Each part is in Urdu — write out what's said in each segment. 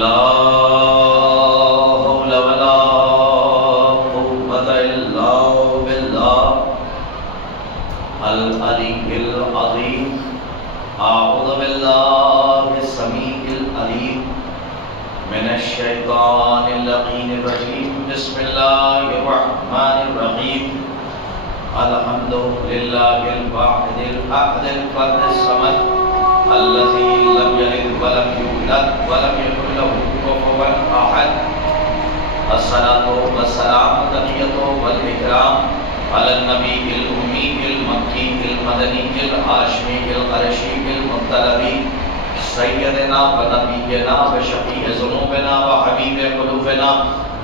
لا حول ولا قوة إلا بالله العلي العظيم. أعوذ بالله السميع العليم من الشيطان اللعين الرجيم. بسم الله الرحمن الرحيم. الحمد لله الواحد الأحد الفرد الصمد الذي لم يلد ولم يولد ولم يكن له كفوا أحد. الصلاة والسلام تحية والإكرام على النبي الأمي المكي المدني الهاشمي القرشي المطلبي سيدنا ونبينا وشفيع ذنوبنا وحبيب قلوبنا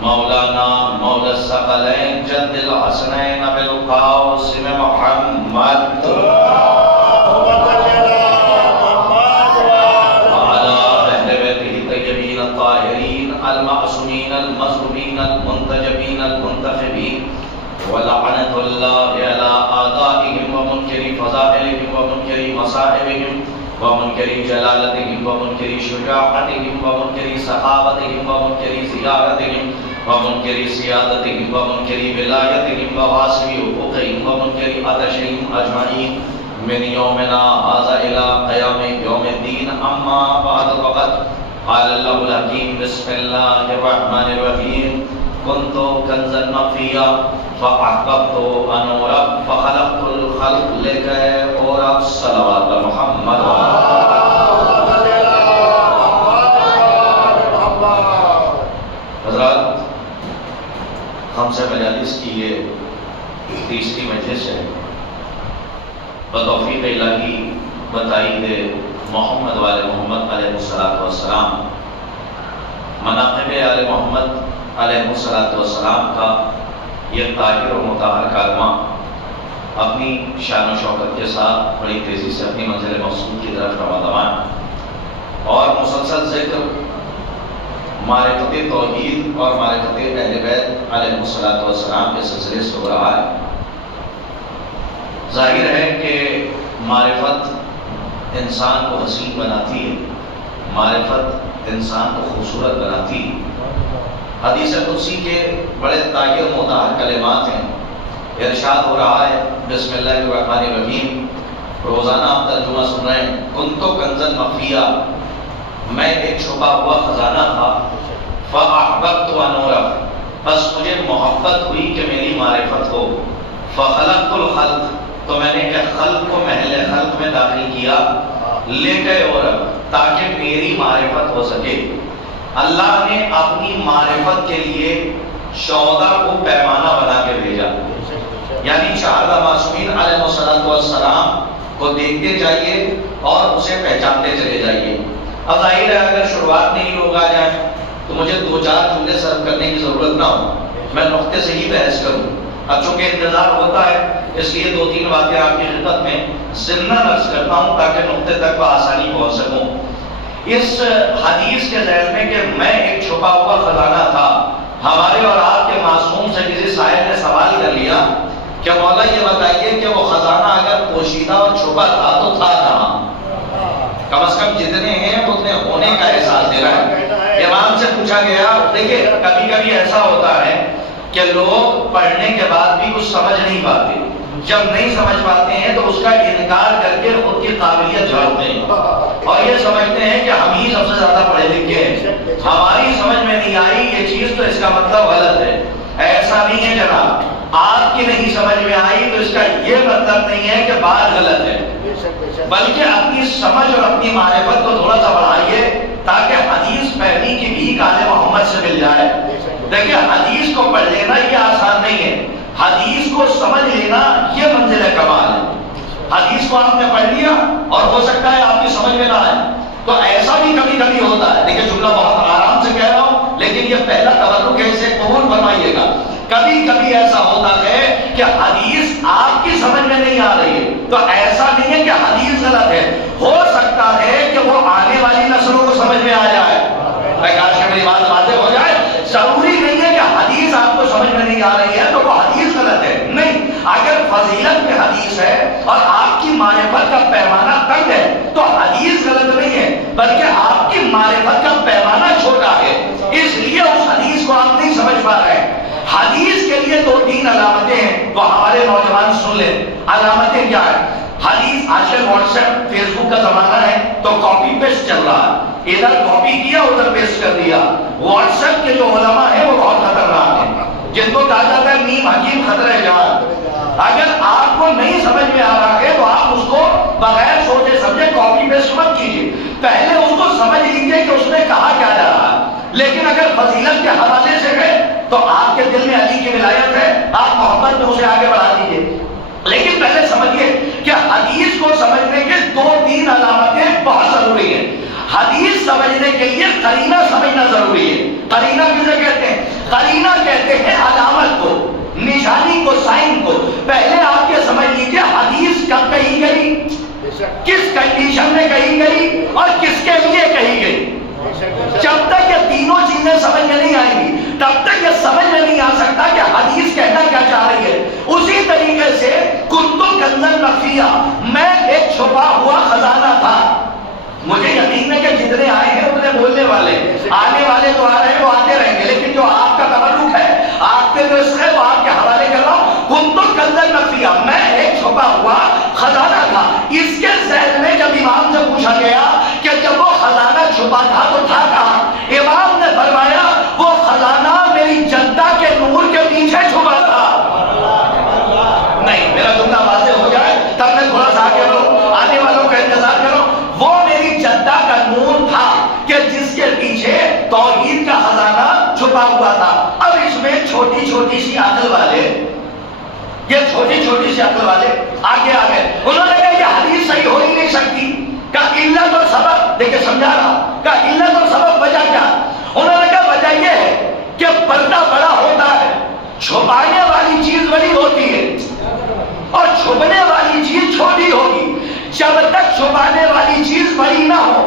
مولانا مولى الثقلين جد الحسنين أبي القاسم محمد وعلى أهل بيته الطيبين الطاهرين المعصومين المظلومين المنتجبين المنتخبين. ولعنة الله على أعدائهم ومنكر فضائلهم ومنكر مصائبهم ومنكر جلالتهم ومنكر شجاعتهم ومنكر سخاوتهم ومنكر زيارتهم ومنكر سيادتهم ومنكر ولايتهم وواسع حقوقهم ومنكر عطشهم أجمعين من يومنا هذا إلى قيام يوم الدين. أما بعد فقد قال الله الحكيم. بسم الله الرحمن الرحيم. كنت كنزا مخفيا فأحببت أن أعرف فخلقت الخلق لكي أعرف. صلوات محمد. حضرات، 542 کی یہ تیسری مجلس ہے. بتوفیق الہی بتائید محمد والے محمد علیہ السلام مناقب آل محمد علیہ السلام کا یہ طاہر و مطہر کلمہ اپنی شان و شوکت کے ساتھ بڑی تیزی سے اپنی منزل مقصود کی طرف رواں اور مسلسل ذکر معرفت توحید اور معرفت اہل بیت علیہ السلام کے سلسلے سے ہو رہا ہے. ظاہر ہے کہ معرفت انسان کو حسین بناتی ہے، معرفت انسان کو خوبصورت بناتی ہے. حدیث قدسی کے بڑے طاہر مطہر کلمات ہیں. ارشاد ہو رہا ہے بسم اللہ الرحمن الرحیم. روزانہ آپ ترجمہ سن رہے ہیں. کنتو کنزا مخفیا، میں ایک چھپا ہوا خزانہ تھا. فاحببت ان اعرف، بس مجھے محبت ہوئی کہ میری معرفت ہو. فخلقت الخلق، تو میں نے ایک خلق کو محل خلق میں داخل کیا. لے کے اعرف، تاکہ میری معرفت ہو سکے. اللہ نے اپنی معرفت کے لیے 14 کو پیمانہ بنا کے بھیجا. یعنی 14 معصومین علیہ السلام کو دیکھتے جائیے اور اسے پہچانتے چلے جائیے. اب ظاہر ہے اگر شروعات میں ہی لوگ آ جائیں تو مجھے 2-4 جملے سرف کرنے کی ضرورت نہ ہو، میں نقطے سے ہی بحث کروں. اب چونکہ انتظار ہوتا ہے اس لیے 2-3 باتیں آپ کی خدمت میں ضمناً عرض کرتا ہوں تاکہ نقطے تک بآسانی پہنچ سکوں. اس حدیث کے ذیل میں کہ میں ایک چھپا ہوا خزانہ تھا، ہمارے اور آپ کے معصوم سے کسی سائل نے سوال کر لیا کہ مولا یہ بتائیے کہ وہ خزانہ اگر پوشیدہ اور چھپا تھا تو تھا کہاں؟ کم از کم جتنے ہیں اتنے ہونے کا احساس دے رہا ہے. امام سے پوچھا گیا. دیکھیں کبھی کبھی ایسا ہوتا ہے کہ لوگ پڑھنے کے بعد بھی کچھ سمجھ نہیں پاتے. جب نہیں سمجھ پاتے ہیں تو اس کا انکار کر کے خود کی قابلیت جھاڑتے ہیں اور یہ سمجھتے ہیں کہ ہم ہی سب سے زیادہ پڑھے لکھے ہیں، ہماری سمجھ میں نہیں آئی یہ چیز تو اس کا مطلب غلط ہے. ایسا نہیں ہے جناب، آپ کی نہیں سمجھ میں آئی تو اس کا یہ مطلب نہیں ہے کہ بات غلط ہے، بلکہ اپنی سمجھ اور اپنی معرفت کو تھوڑا سا بڑھائیے تاکہ حدیث پہلی کی بھی آل محمد سے مل جائے. دیکھیں حدیث کو پڑھ لینا یہ آسان نہیں ہے، حدیث کو سمجھ لینا یہ منزل کمال ہے. حدیث کو آپ نے پڑھ لیا اور ہو سکتا ہے آپ کی سمجھ میں نہ آئے تو ایسا بھی کبھی کبھی ہوتا ہے. دیکھیں جملہ بہت آرام سے کہہ رہا ہوں لیکن یہ پہلا تورک ہے، اسے قبول فرمائیے گا. کبھی کبھی ایسا ہوتا ہے کہ حدیث آپ کی سمجھ میں نہیں آ رہی ہے تو ایسا نہیں ہے کہ حدیث غلط ہے، ہو سکتا ہے کہ وہ آنے والی نسلوں کو سمجھ میں آ جائے. کاش کہ میری بات واضح ہو جائے. ضروری نہیں ہے کہ حدیث آپ کو سمجھ میں نہیں آ رہی ہے تو وہ حدیث غلط ہے، نہیں. اگر فضیلت میں حدیث ہے اور آپ کی معرفت کا پیمانہ تنگ ہے تو حدیث غلط نہیں ہے بلکہ آپ کی معرفت کا پیمانہ چھوٹا حدیث کے لیے 2-3 علامتیں ہیں تو ہمارے نوجوان سن لیں. علامتیں کیا ہیں؟ حدیث آج کل واٹس ایپ فیس بک کا زمانہ ہے تو کاپی پیسٹ چل رہا ہے، ادھر کاپی کیا ادھر پیسٹ کر دیا. واٹس ایپ کے جو علماء ہیں وہ بہت خطرناک ہیں، جن کو کہا جاتا ہے نیم حکیم خطرہ جان. اگر آپ کو نہیں سمجھ میں آ رہا ہے تو آپ اس کو بغیر سوچے سمجھے کاپی پیسٹ مت کیجیے، پہلے اس کو سمجھ لیجیے کہ اس نے کہا کیا جا رہا ہے. لیکن اگر فضیلت کے حوالے سے ہے تو آپ کے دل میں علی کی ولایت ہے، آپ محبت میں اسے آگے بڑھا دیجیے. لیکن پہلے سمجھیے کہ حدیث کو سمجھنے کے 2-3 علامتیں بہت ضروری ہیں. حدیث سمجھنے کے لیے قرینہ سمجھنا ضروری ہے. قرینہ کسے کہتے ہیں؟ قرینہ کہتے ہیں علامت کو، نشانی کو، سائن کو. پہلے آپ یہ سمجھ لیجیے حدیث کب کہی گئی، کس کنڈیشن میں کہی گئی اور کس کے لیے کہی گئی. جب تک یہ تینوں چیزیں سمجھ میں نہیں آئیں گی تب تک یہ سمجھ میں نہیں آ سکتا کہ حدیث کہنا کیا چاہ رہی ہے. اسی طریقے سے کنت کنزا مخفیا، میں ایک چھپا ہوا خزانہ تھا. مجھے یقین ہے کہ جتنے آئے ہیں اتنے بولنے والے، آنے والے تو آ رہے ہیں وہ آتے رہیں گے، لیکن جو آپ کا تبرک ہے، آپ کے رزق ہے، وہ آپ کے حوالے کر رہا ہوں. کنت کنزا مخفیا، میں ایک چھپا ہوا خزانہ تھا. اس کے ذہن میں جب امام سے پوچھا گیا کہ جب وہ خزانہ چھپا تھا تو تھا کہاں، امام نے فرمایا وہ خزانہ میری جدہ کے نور کے پیچھے چھپا تھا. نہیں، میرا جملہ واضح ہو جائے تب میں تھوڑا سا آگے بڑھوں، آنے والوں کا انتظار کرو. وہ میری جدہ کا نور تھا کہ جس کے پیچھے توحید کا خزانہ چھپا ہوا تھا. اب اس میں چھوٹی چھوٹی سی عقل والے، یہ چھوٹی چھوٹی سی عقل والے آگے آ گئے. انہوں نے کہا یہ حدیث صحیح ہو ہی نہیں سکتی. کا علت اور سبب دیکھیں سمجھا رہا، کا علت اور سبب وجہ کیا. انہوں نے کہا وجہ یہ ہے کہ پردہ بڑا ہوتا ہے، چھپانے والی چیز بڑی ہوتی ہے اور چھپنے والی چیز چھوٹی ہوگی. جب تک چھپانے والی چیز بڑی نہ ہو،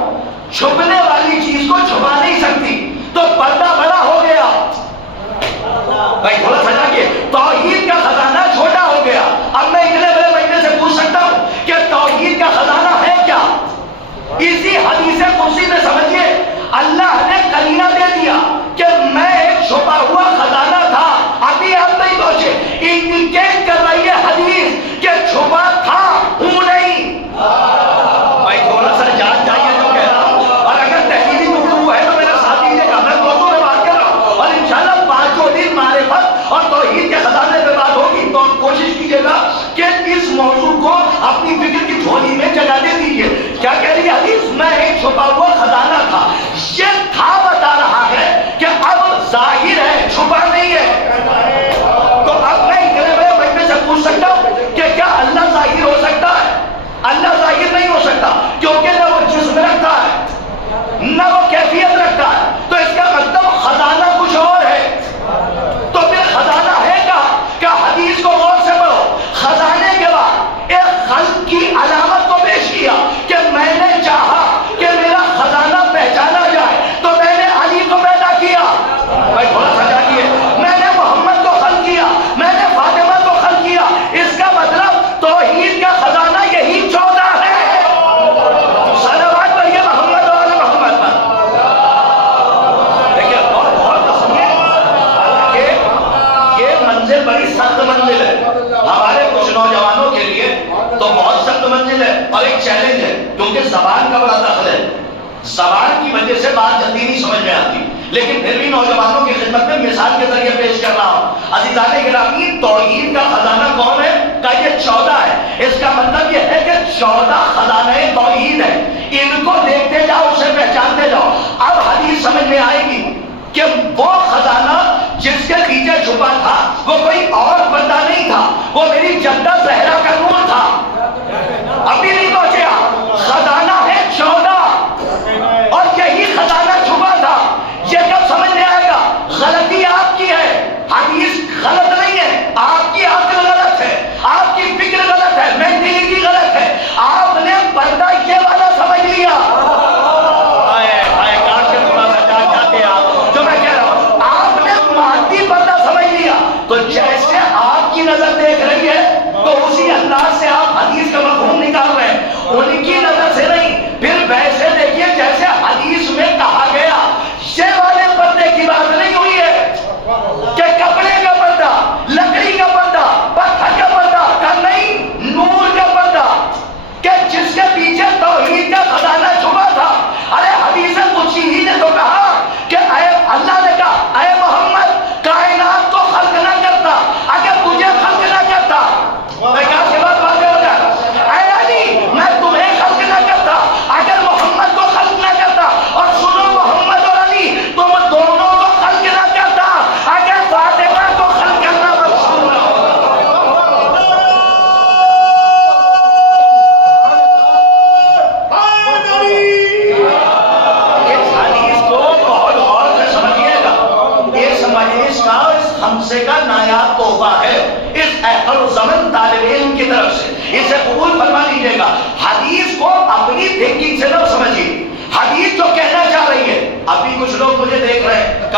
چھپنے والی چیز کو چھپا نہیں سکتی، تو پردہ بڑا ہو گیا. بھائی تھوڑا سمجھا کہ توحید کا خزانہ چھوٹا ہو گیا. اب میں اتنے بڑے بچے سے پوچھ سکتا ہوں کہ توحید کا خزانہ ہے کیا؟ اسی حدیث قدسی میں سمجھیے اللہ نے قرینہ دے دیا کہ میں ایک چھپا ہوا خزانہ تھا. ابھی آپ نہیں پہنچے، انڈیکیٹ کر رہی ہے حدیث کہ چھپا تھا ہوں نہیں. بھائی تھوڑا سا جان جائیے جو کہہ رہا ہوں، اور اگر تحلیلی گفتگو ہے تو میرا ساتھ دیجیے گا. میں موضوع میں بات کر رہا ہوں اور انشاءاللہ 5 دن معرفت اور توحید کے خزانے پہ بات ہوگی. تو کوشش کیجیے گا کہ اس موضوع کو اپنی فکر کی جھولی میں جگہ دے دیجیے. کیا کہہ رہی ہے حدیث؟ میں ایک چھپا ہوا خزانہ تھا. یہ تھا بتا رہا ہے کہ اب ظاہر ہے، چھپا نہیں ہے. تو اب میں اتنے بڑے بچے سے پوچھ سکتا ہوں کہ کیا اللہ ظاہر ہو سکتا ہے؟ اللہ ظاہر نہیں ہو سکتا، کیونکہ نہ وہ جسم رکھتا ہے نہ وہ کیفیت رکھتا ہے. تو اس کا مطلب خزانہ کچھ اور ہے. تو پھر خزانہ ہے کیا حدیث کو غور سے پڑھو. خزانے کے بعد ایک خلق کی علامت کو پیش کیا کہ میں نے چاہا کہ میرا خزانہ پہچانا جائے تو میں نے علی کو پیدا کیا. بھائی تھوڑا سا جاگیے، میں نے محمد کو خلق کیا، میں نے فاطمہ کو خلق کیا. اس کا مطلب توحید کا خزانہ یہی 14 ہے. صلوات پڑھیے محمد اور محمد پر. دیکھیے بہت سمجھے، حالانکہ یہ منزل بڑی سخت منزل ہے ہمارے کچھ نوجوانوں کے لیے، تو بہت سخت منزل ہے اور ایک چیلنج ہے، کیونکہ زبان کا بڑا دخل ہے. زبان کی وجہ سے بات جلدی نہیں سمجھ میں آتی، لیکن پھر بھی نوجوانوں کی خدمت میں مثال کے ذریعے پیش کر رہا ہوں. عزیزان گرامی، توحید کا خزانہ کون ہے؟ کہ یہ 14 ہے. اس کا مطلب یہ ہے کہ 14 خزانے توحید ہیں. ان کو دیکھتے جاؤ، اسے پہچانتے جاؤ. اب حدیث سمجھ میں آئے گی کہ وہ خزانہ جس کے پیچھے چھپا تھا وہ کوئی اور بندہ نہیں تھا، وہ میری جدہ زہرا کا نور تھا. ابھی نہیں پہنچے آپ، خزانہ ہے 14 اور یہی خزانہ چھپا تھا. یہ کب سمجھ میں آئے گا؟ غلطی آپ کی ہے، حدیث غلط نہیں ہے، آپ کی عقل غلط ہے، آپ کی فکر غلط ہے، مینٹلٹی غلط ہے. آپ نے پردہ یہ والا سمجھ لیا. تو جیسے آپ کی نظر دیکھ رہی ہے تو اسی انداز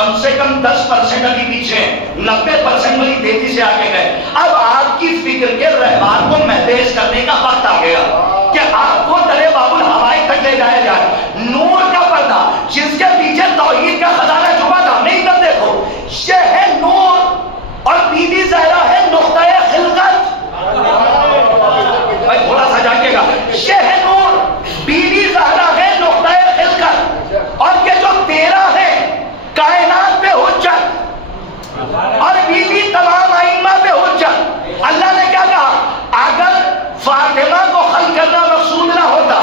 کم سے کم 10% ابھی پیچھے ہیں، 90% والی تیزی سے آگے گئے۔ اب آپ کی فکر کے رہبار کو محفوظ کرنے کا وقت آ گیا کہ آپ کو درے باب الہوائے تک لے جایا جائے۔ نور کا پردہ جس کے پیچھے توحید کا خزانہ چھپا تھا، نہیں تب دیکھو یہ ہے نور، اور بی بی زہرا ہے نقطۂ خلقت۔ بھائی تھوڑا سا جاگیے گا، یہ ہے نور، بی بی زہرا ہے نقطۂ خلقت، اور یہ جو 13 ہے کائنات پہ حجت، اور بی بی تمام ائمہ پہ حجت۔ اللہ نے کیا کہا؟ اگر فاطمہ کو خلق کرنا مقصود نہ ہوتا،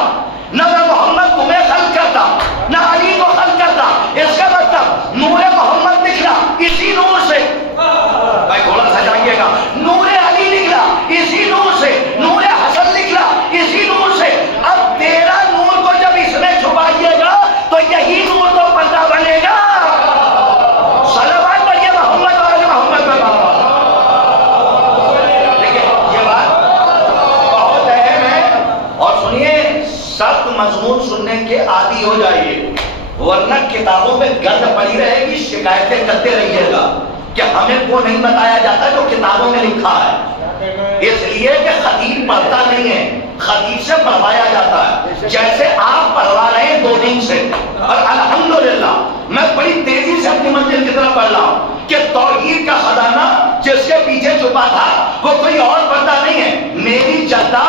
نہ میں محمد تمہیں خلق کرتا، نہ علی کو خلق کرتا۔ اس کا مطلب نور محمد نکلا اسی نور سے، بھائی تھوڑا سا جائیے گا، نور علی نکلا اسی نور سے، نور حسن نکلا اسی نور سے۔ اب 13 نور کو جب اس میں چھپائیے گا تو یہی نور تو پردہ بنے گا۔ صلوات پڑھیے محمد والے محمد میں بابا۔ دیکھیں یہ بات بہت اہم ہے، اور سنیے سخت مضمون سننے کے عادی ہو جائیے، ورنہ کتابوں میں گرد پڑی رہے گی، شکایتیں کرتے رہیے گا کہ ہمیں وہ نہیں بتایا جاتا جو کتابوں میں لکھا ہے۔ اس لیے کہ خطیب پڑھتا نہیں ہے، خطیب سے پڑھوایا جاتا ہے، جیسے آپ پڑھوا رہے ہیں 2 دن سے، اور الحمدللہ میں بڑی تیزی سے اپنی منزل کی طرف بڑھ رہا ہوں کہ توحید کا خزانہ جس کے پیچھے چھپا تھا وہ کوئی اور پردہ نہیں ہے، میری جدہ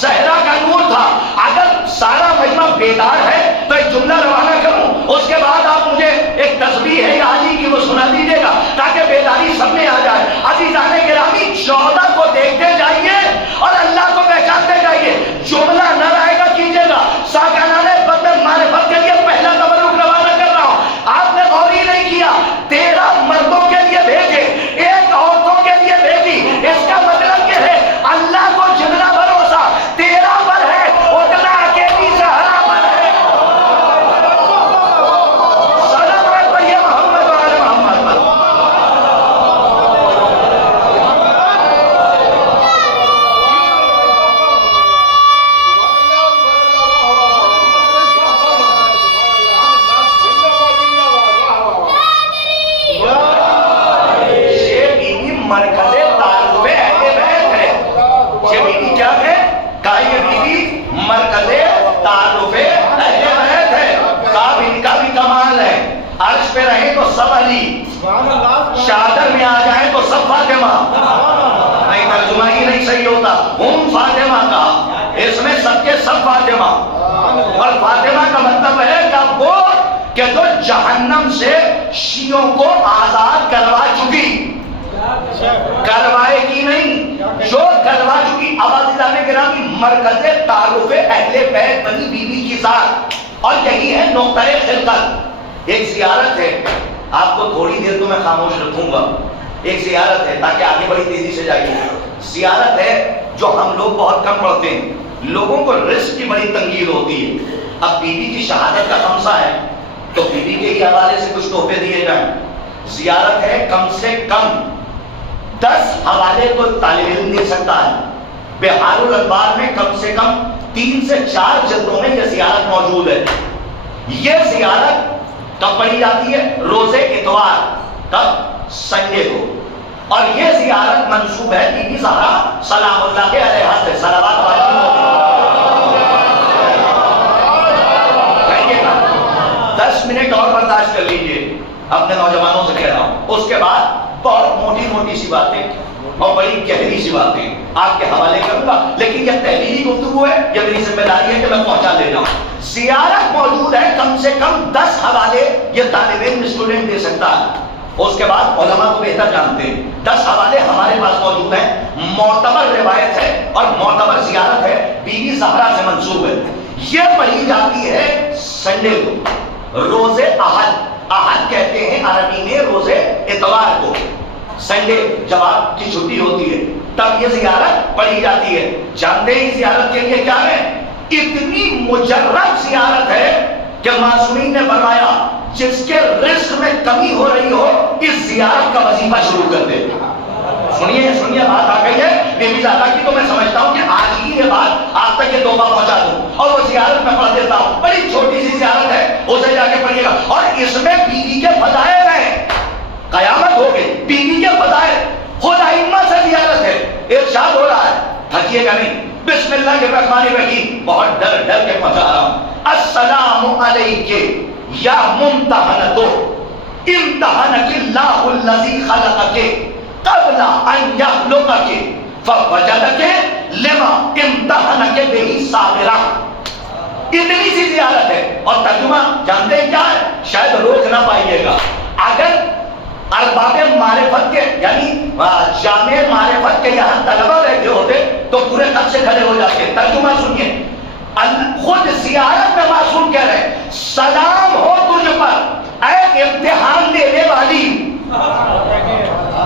زہرا کا نور تھا۔ اگر سارا مجمع بیدار ہے تو ایک جملہ روانہ کروں، اس کے بعد آپ مجھے ایک تسبیح ہے عالی کی وہ سنا دیجیے گا تاکہ بیداری سب میں آ جائے۔ عزیزان گرامی 14 کو دیکھتے جائیے اور اللہ کو پہچانتے جائیے، جملہ نہ رہے گا کیجیے گا۔ ساکنان بد میں معرفت کے لیے پہلا تبرک روانہ کر رہا ہوں، آپ نے غور ہی نہیں کیا، 13 مردوں کے لیے بھیجے، 1 عورتوں کے لیے بھیجی۔ اس کا مطلب یہ ہے اللہ کو جتنا بھروسہ 13 پر ہے اتنا اکیلی زہرا پر ہے۔ صلوات پڑھیے محمد وعلی محمد پر۔ یہ بیوی مرکز تعارف اہل بیت ہے، یہ بیوی کیا ہے؟ کہا یہ بیوی مرکز تعارف اہل بیت ہے۔ صاحب ان کا بھی کمال ہے، عرش پہ رہیں تو سب علی، شادر میں آ جائیں تو سب فاطمہ، نہیں ترجمہ ہی نہیں صحیح ہوتا، ہم فاطمہ کا، اس میں سب کے سب فاطمہ، اور فاطمہ کا مطلب ہے کہ جو جہنم سے شیعوں کو آزاد کروا چکی، کروائے گی نہیں، جو کروا چکی۔ اب عزیزان گرامی مرکز تعارف اہل بیت بنی بیوی کی ذات، اور یہی ہے نقطۂ خلقت۔ ایک زیارت ہے، آپ کو تھوڑی دیر تو میں خاموش رکھوں گا، ایک زیارت ہے تاکہ آگے بڑی تیزی سے جائیے۔ زیارت ہے جو ہم لوگ بہت کم پڑھتے ہیں، لوگوں کو رزق کی بڑی تنگید ہوتی ہے۔ اب بیوی کی شہادت کا خمسہ ہے تو بیوی کے ہی حوالے سے کچھ تحفے دیے جائیں۔ زیارت ہے کم سے کم 10 حوالے تو طالب علم دے سکتا ہے۔ بہار الانوار میں کم سے کم 3 سے 4 جلدوں میں یہ زیارت موجود ہے۔ یہ زیارت کب پڑھی جاتی ہے؟ روز اتوار، کب؟ سنڈے کو، اور یہ زیارت منسوب ہے بی بی زہرا سلام اللہ علیہا سے۔ صلوات واجب کہیے گا 10 منٹ اور برداشت کر لیجئے، اپنے نوجوانوں سے کہہ رہا ہوں۔ اس کے بعد بہت موٹی موٹی سی باتیں اور بڑی گہری سی باتیں آپ کے حوالے کروں گا، لیکن یہ تحلیلی گفتگو ہے، یہ میری ذمہ داری ہے کہ میں پہنچا دے رہا ہوں۔ زیارت موجود ہے، کم سے کم 10 حوالے یہ طالب علم اسٹوڈنٹ دے سکتا ہے۔ اس کے بعد علماء کو بہتر جانتے ہیں، 10 حوالے ہمارے پاس موجود ہیں، معتبر روایت ہے اور معتبر زیارت ہے، بی بی زہرا سے منسوب ہے۔ یہ پڑھی جاتی ہے سنڈے کو، روز احد، احد کہتے ہیں عربی میں روز اتوار کو، سنڈے جب آپ کی چھٹی ہوتی ہے تب یہ زیارت پڑھی جاتی ہے۔ جانتے ہیں زیارت کے لیے کیا ہے؟ اتنی مجرد زیارت ہے کہ معصومین نے فرمایا جس کے رزق میں کمی ہو رہی ہو اس زیارت کا وظیفہ شروع کر دے۔ سنیے بات آ گئی ہے بی بی زہرا کی، تو میں سمجھتا ہوں کہ آج ہی یہ بات آپ تک یہ تحفہ پہنچا دوں، اور وہ زیارت میں پڑھ دیتا ہوں۔ بڑی چھوٹی سی زیارت ہے، اسے جا کے پڑھیے گا، اور اس میں بیوی کے فضائل ہیں۔ قیامت ہو گئی، بیوی کے فضائل خود ائمہ سے زیارت ہے، ارشاد ہو رہا ہے، تھکیے گا نہیں، بسم اللہ الرحمن الرحیم، بہت ڈر ڈر کے پہنچا رہا ہوں، السلام علیک یا ممتحنتو امتحنک اللہ الذی خلقک قبل ان یخلقک فوجدک لما امتحنک بہ صابرا۔ اتنی سی زیارت ہے، اور ترجمہ جانتے ہیں کیا ہے؟ شاید روک نہ پائیے گا، اگر ارباب معرفت کے یعنی جامع معرفت کے یہاں طلبہ بیٹھے ہوتے تو پورے خط سے کھڑے ہو جاتے۔ ترجمہ سنیے، خود زیارت میں معصوم کہہ رہے ہیں، سلام ہو تجھ پر اے امتحان دینے والی۔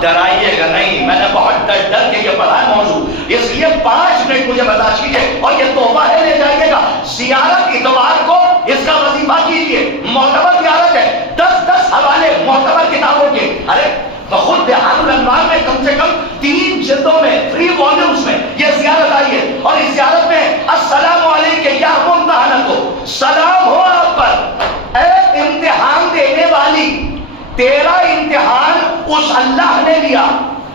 ڈرائیے گا نہیں، میں نے بہت ڈر ڈر کے یہ پڑھا ہے موضوع، اس لیے 5 منٹ مجھے برداشت کیجیے، اور یہ تحفہ ہے، لے جائیے گا زیارت اتوار کو، اس کا وظیفہ کیجیے، معتبر زیارت ہے، 10 حوالے معتبر کتابوں کے، ارے خود بہار الانوار میں کم سے کم 3 جلدوں میں 3 والیومز میں یہ زیارت آئی ہے، اور اس زیارت میں السلام علیک یا ممتحنتو، سلام ہو آپ پر اے امتحان دینے والی۔ تیرا امتحان اس اللہ نے لیا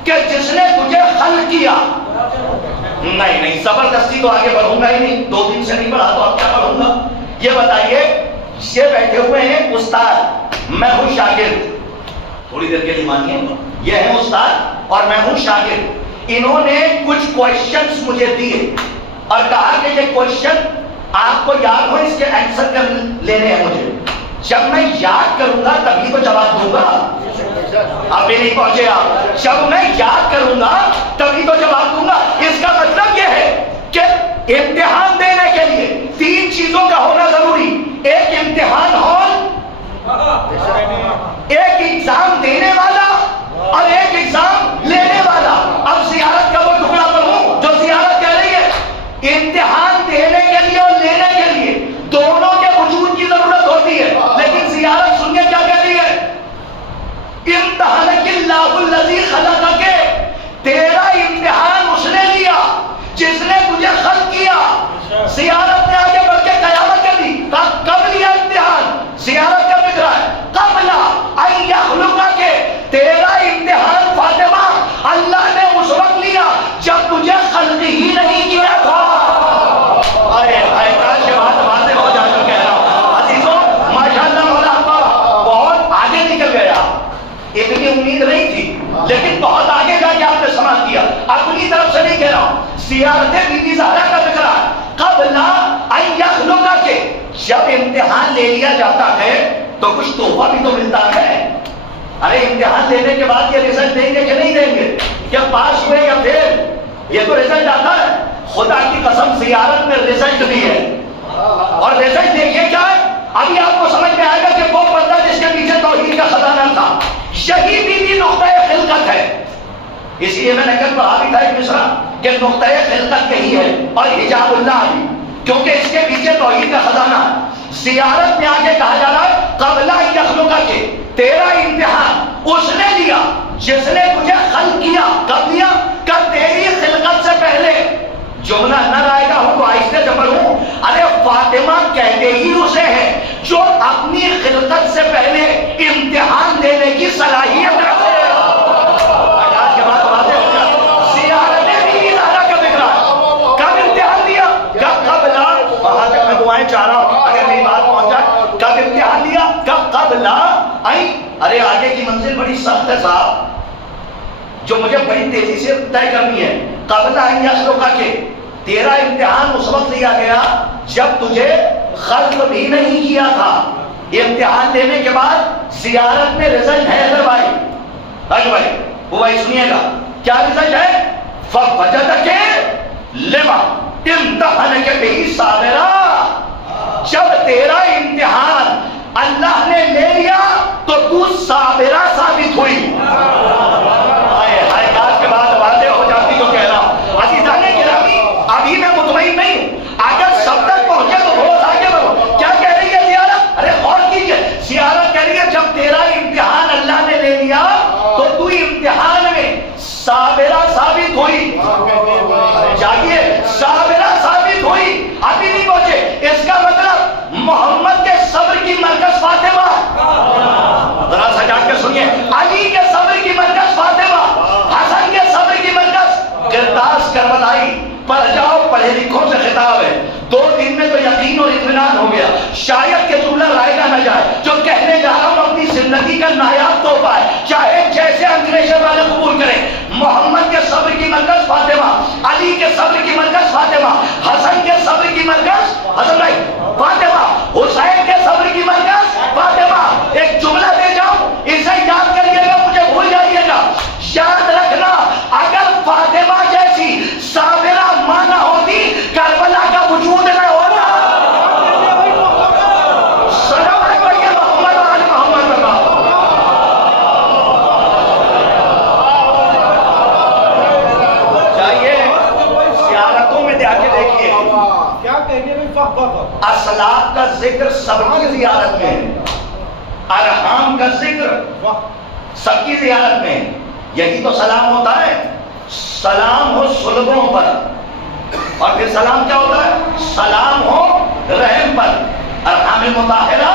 کہ جس نے تجھے خلق کیا۔ نہیں زبردستی تو آگے بڑھوں گا ہی نہیں، 2 دن سے نہیں بڑھا تو اب کیا بڑھوں گا؟ یہ بتائیے، یہ بیٹھے ہوئے ہیں استاد، میں ہوں شاگرد، تھوڑی دیر کے لیے مانیے، یہ ہے استاد اور میں ہوں شاگرد، انہوں نے کچھ کوئسچنز مجھے دیے اور کہا کہ یہ کوئسچن آپ کو یاد ہو، اس کے آنسر کر لینے ہیں مجھے، جب میں یاد کروں گا تبھی تو جواب دوں گا۔ ابھی نہیں پہنچے آپ، جب میں یاد کروں گا تبھی تو جواب دوں گا۔ اس کا مطلب یہ ہے کہ امتحان دینے کے لیے 3 چیزوں کا ہونا ضروری، ایک امتحان ہال، ایک ایگزام دینے والا اور ایک ایگزام لینے والا۔ اب زیارت کا وہ ٹکڑا پڑھوں جو زیارت کہہ رہی ہے، امتحان دینے کے لیے اور لینے کے لیے دونوں کے وجود کی ضرورت ہوتی ہے، لیکن زیارت سنیے کیا کہہ رہی ہے، امتحانک اللہ الذی خلقک، تیرا امتحان اس نے لیا جس نے تجھے خلق کیا۔ زیارت نے آگے بڑھ کے قیامت کر دی، کب لیا امتحان؟ زیارت کا فکر ہے، قبل ان یخلقک، تیرا امتحان فاطمہ اللہ نے اس وقت لیا جب تجھے خلق ہی نہیں کیا تھا۔ کاش یہ بات واضح ہو جائے تو کہہ رہا ہوں عزیزوں، ماشاءاللہ مولا بہت آگے نکل گیا، اتنی امید نہیں تھی لیکن بہت آگے جا کے آپ نے سمجھ کیا، اپنی طرف سے نہیں کہہ رہا ہوں۔ زیارت بی بی زہرا کا ذکر ہے، قبل ان یخلقک، جب امتحان لے لیا جاتا ہے تو کچھ تحفہ بھی تو ملتا ہے۔ ارے امتحان لینے کے بعد یہ رزلٹ دیں گے کہ نہیں دیں گے، کیا پاس ہوئے یا فیل، یہ تو رزلٹ آتا ہے۔ خدا کی قسم زیارت میں رزلٹ بھی ہے، اور رزلٹ دیکھیے کیا ہے، ابھی آپ کو سمجھ میں آئے گا کہ وہ بندہ جس کے پیچھے توحید کا خزانہ تھا، یہی بھی نقطۂ خلقت ہے۔ اس لیے میں نے کل پڑھا بھی تھا ایک مصرع کہ نقطۂ خلقت یہی ہے، اور حجاب اللہ بھی، کیونکہ اس کے پیچھے توحید کا خزانہ ہے۔ زیارت میں آگے کہا جا رہا ہے قبل ان یخلقک، تیرا امتحان اس نے لیا جس نے تجھے خلق کیا۔ کب لیا؟ کب؟ تیری خلقت سے پہلے۔ جملہ نہ آئے گا ہوں تو آہستہ سے پڑھوں، ارے فاطمہ کہتے ہی اسے ہے جو اپنی خلقت سے پہلے امتحان دینے کی صلاحیت رکھتے ہیں۔ آج کے بعد واضح ہو گیا، زیارت بی بی زہرا کا ذکر ہے، کب امتحان دیا؟ قبل، وہاں تک میں دعائیں چاہ رہا ہوں اگر میری بات پہنچ جائے، کب امتحان دیا؟ قبل ارے آگے کی منزل بڑی سخت ہے صاحب، جو مجھے بڑی تیزی سے طے کرنی ہے۔ قبل ان یخلقک، تیرا امتحان اس وقت لیا گیا جب تجھے خلق بھی نہیں کیا تھا۔ یہ امتحان لینے کے بعد زیارت میں رزلٹ ہے حیدر بھائی، وہ بھائی سنیے گا کیا رزلٹ ہے، فوجدک لما امتحنک بہ صابرا، جب تیرا امتحان اللہ نے لے لیا تو تو صابرہ ثابت ہوئی۔ آج کے بعد واضح ہو جاتی تو کہہ رہا ہوں عزیزان گرامی، ابھی میں مطمئن نہیں ہوں، اگر سب تک پہنچے تو بہت آگے بڑھو۔ کیا کہہ رہی ہے زیارت؟ ارے غور کیجیے، زیارت کہہ رہی ہے جب تیرا امتحان اللہ نے لے لیا تو امتحان میں صابرہ ثابت ہوئی۔ جاگیے، صابرہ ثابت ہوئی، ابھی نہیں پہنچے۔ اس کا مطلب محمد کے صبر کی مرکز فاطمہ، ذرا سجا کے سنیے، علی کے شاید کہ جملہ رائے گا نہ جائے، جو کہنے جا رہا ہوں اپنی زندگی کا نایاب تحفہ ہے، چاہے جیسے انگریزی والے قبول کریں۔ محمد کے صبر کی مرکز فاطمہ، علی کے صبر کی مرکز فاطمہ، حسن کے صبر کی مرکز حسن بھائی فاطمہ، حسین کے صبر کی مرکز فاطمہ۔ ایک جملہ دے جاؤں، اسے یاد کریے گا، مجھے بھول جائیے گا۔ یاد رکھنا، اگر فاطمہ جیسی صابرہ ماں نہ ہوتی، کربلا کا وجود نہ ہوتا۔ اسلاف کا ذکر سب کی زیارت میں ہے، ارحام کا ذکر سب کی زیارت میں ہے۔ یہی تو سلام ہوتا ہے، سلام ہو صلبوں پر، اور پھر سلام کیا ہوتا ہے؟ سلام ہو رحم پر، ارحام مطہرہ۔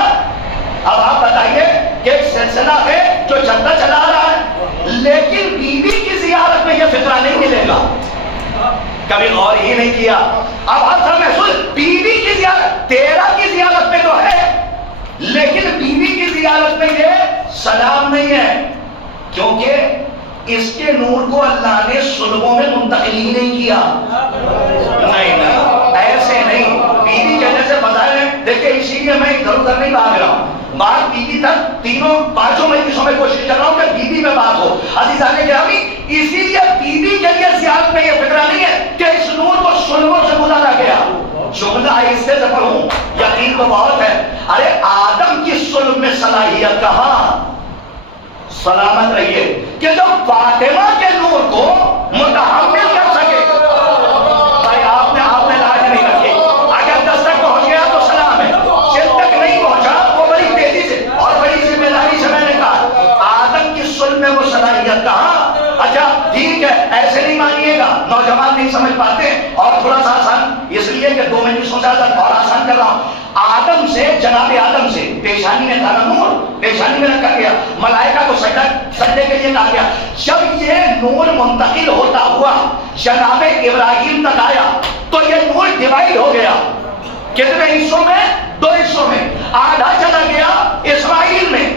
اب آپ بتائیے کہ ایک سلسلہ ہے جو چلتا چلا رہا ہے، لیکن بیوی کی زیارت میں یہ فطرہ نہیں ملے گا، کبھی غور ہی نہیں کیا۔ اب آپ سب محسوس، بیوی کی زیارت تیرا کی زیارت میں تو ہے، لیکن بیوی کی زیارت میں یہ سلام نہیں ہے، کیونکہ اس کے نور کو اللہ نے صلبوں میں منتقل ہی نہیں کیا۔ نہیں، ایسے نہیں، بیوی کے جیسے فضائل ہیں۔ دیکھیں اسی لیے میں ادھر ادھر نہیں بھاگ رہا ہوں، بات بیوی تک تینوں پانچوں مجلسوں میں کوشش کر رہا ہوں کہ بیوی میں بات ہو۔ عزیزان گرامی، اسی لیے بیوی کے لیے زیارت میں یہ فکرہ نہیں ہے کہ اس نور کو صلبوں سے گزارا گیا۔ جملہ آہستہ سے پڑھوں، یقین تو بہت ہے۔ ارے آدم کی صلب میں صلاحیت کہاں؟ سلامت رہیے کہ جو فاطمہ کے نور کو متحمل کر سکے۔ بھائی آپ نے لاج نہیں رکھی، اگر 10 تک پہنچ گیا تو سلام ہے، 6 تک نہیں پہنچا وہ بڑی تیزی سے اور بڑی ذمہ داری سے میں نے کہا آدم کی صلب میں وہ صلاحیت کہاں؟ اچھا ٹھیک ہے، ایسے نہیں مانیے گا، نوجوان نہیں سمجھ پاتے، اور تھوڑا سا آسان اس لیے کہ 2 مجلسوں سے اور آسان کر رہا ہوں۔ آدم سے، جناب آدم سے پیشانی میں تھا نا نور، پیشانی میں رکھا گیا، ملائکہ کو سجدے کے لیے کہا گیا۔ جب یہ نور منتقل ہوتا ہوا جناب ابراہیم تک آیا تو یہ نور ڈیوائیڈ ہو گیا، کتنے حصوں میں؟ 2 حصوں میں، آدھا چلا گیا اسماعیل میں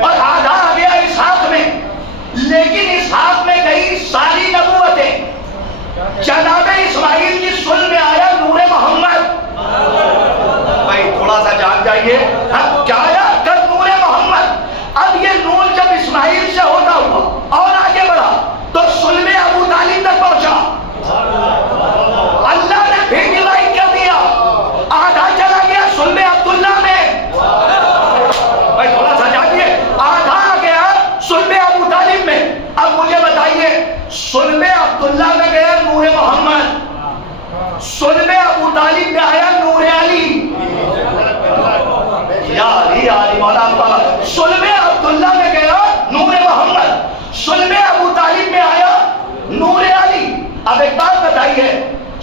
اور آدھا آ گیا اسحاق میں، لیکن اسحاق میں گئی ساری نبوتیں۔ جناب اسماعیل کی صلب میں آیا نور محمد۔ بھائی تھوڑا سا جان جائیے، کیا آیا؟ کل نور محمد۔ اب یہ نور جب اسماعیل سے ہوتا ہوا اور آگے بڑھا تو صلب ابو طالب تک پہنچا، اللہ نے پھر ڈیوائیڈ کر دیا، آدھا چلا گیا صلب عبداللہ میں۔ بھائی تھوڑا سا جانیے، آدھا آ گیا صلب ابو طالب میں۔ اب مجھے بتائیے، صلب عبداللہ میں گیا نور محمد، صلب ابو طالب میں آیا نور علی، یا علی علی مولا پالا۔ صلب عبداللہ میں گیا نور محمد، صلب ابو طالب میں آیا نور علی۔ اب ایک بات بتائیے،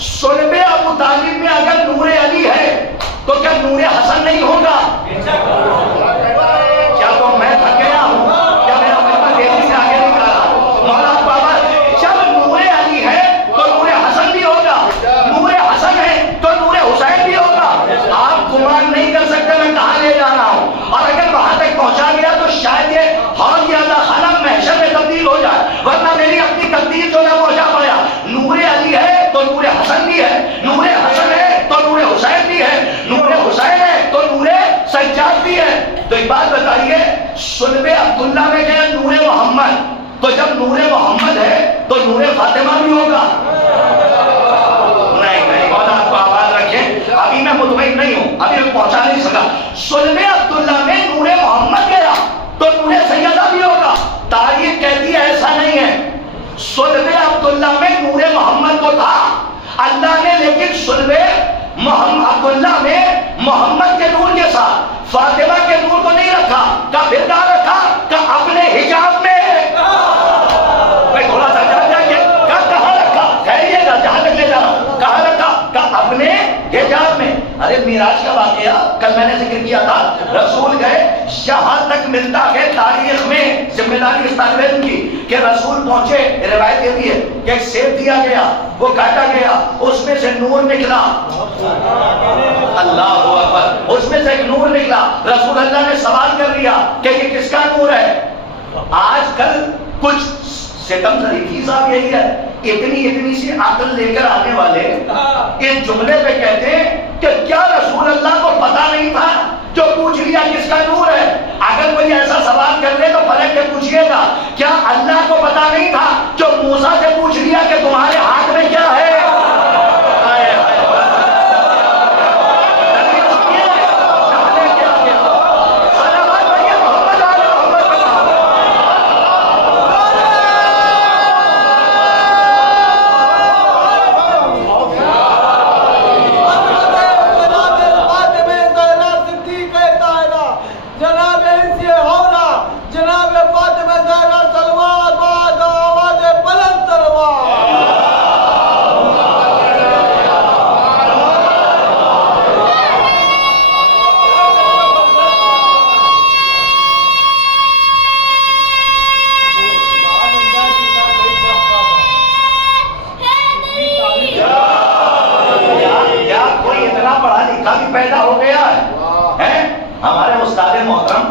صلب ابو طالب میں اگر نور علی ہے تو کیا نور حسن نہیں ہوگا؟ کیا تو میں تھک گیا ہوں؟ کیا میرا مجمع تیزی سے آگے نہیں آ رہا؟ مولا پالا، جب نور علی ہے تو نور حسن بھی ہوگا، نور حسن ہے تو نور حسین بھی ہوگا۔ آپ گمان نہیں کر سکتے میں کہاں لے جا رہا ہوں، اور اگر وہاں تک پہنچا گیا تو شاید یہ ہال یا اللہ خانہ محشر میں تبدیل ہو جائے، ورنہ میری اپنی تقدیر جو نہ پہنچا پایا۔ نور علی ہے تو نور حسن بھی ہے، نور حسن ہے تو نور حسین بھی ہے، نور حسین ہے تو نور سجاد بھی ہے۔ تو ایک بات بتائیے، صلب عبداللہ میں گیا نور محمد، تو جب نور محمد ہے تو نور فاطمہ بھی ہوگا؟ نہیں، مولا آپ کو آواز رکھیں، ابھی میں مطمئن نہیں ہوں، ابھی میں پہنچا نہیں سکا۔ صلب عبداللہ میں نور محمد گیا تو نور سیدہ بھی ہوگا۔ تاریخ کہتی ہے ایسا نہیں ہے، صلب عبداللہ میں نور محمد کو تھا اللہ نے، لیکن صلب عبداللہ میں محمد کے نور کے ساتھ فاطمہ کے نور کو نہیں رکھا۔ کا پھر کہاں رکھا؟ کہ اپنے حجاب میں۔ میں تھوڑا سا جان جائیے، کہاں رکھا؟ ٹھہریے گا، جہاں تک لے جا رہا ہوں، کہاں رکھا؟ کہ اپنے حجاب میں۔ ارے معراج کا واقعہ کل میں نے ذکر کیا تھا، رسول گئے یہاں تک ملتا ہے تاریخ میں، ذمہ داری اس طالب علم کی کہ رسول پہنچے، روایت یہ بھی ہے کہ ایک سیب دیا گیا، وہ کاٹا گیا، اس میں سے نور نکلا، اللہ اکبر، اس میں سے ایک نور نکلا، رسول اللہ نے سوال کر لیا کہ یہ کس کا نور ہے؟ آج کل کچھ ستم ظریفی صاحب یہی ہے، اتنی سی عقل لے کر آنے والے اس جملے پہ کہتے ہیں کہ کیا رسول اللہ کو پتا نہیں تھا جو پوچھ لیا کس کا نور ہے؟ اگر کوئی ایسا سوال کر لے تو پلٹ کے پوچھئے گا کیا اللہ کو پتا نہیں تھا جو موسیٰ سے پوچھ لیا کہ تمہارے ہاتھ میں کیا ہے؟ پیدا ہو گیا ہے۔ ہمارے استاد محترم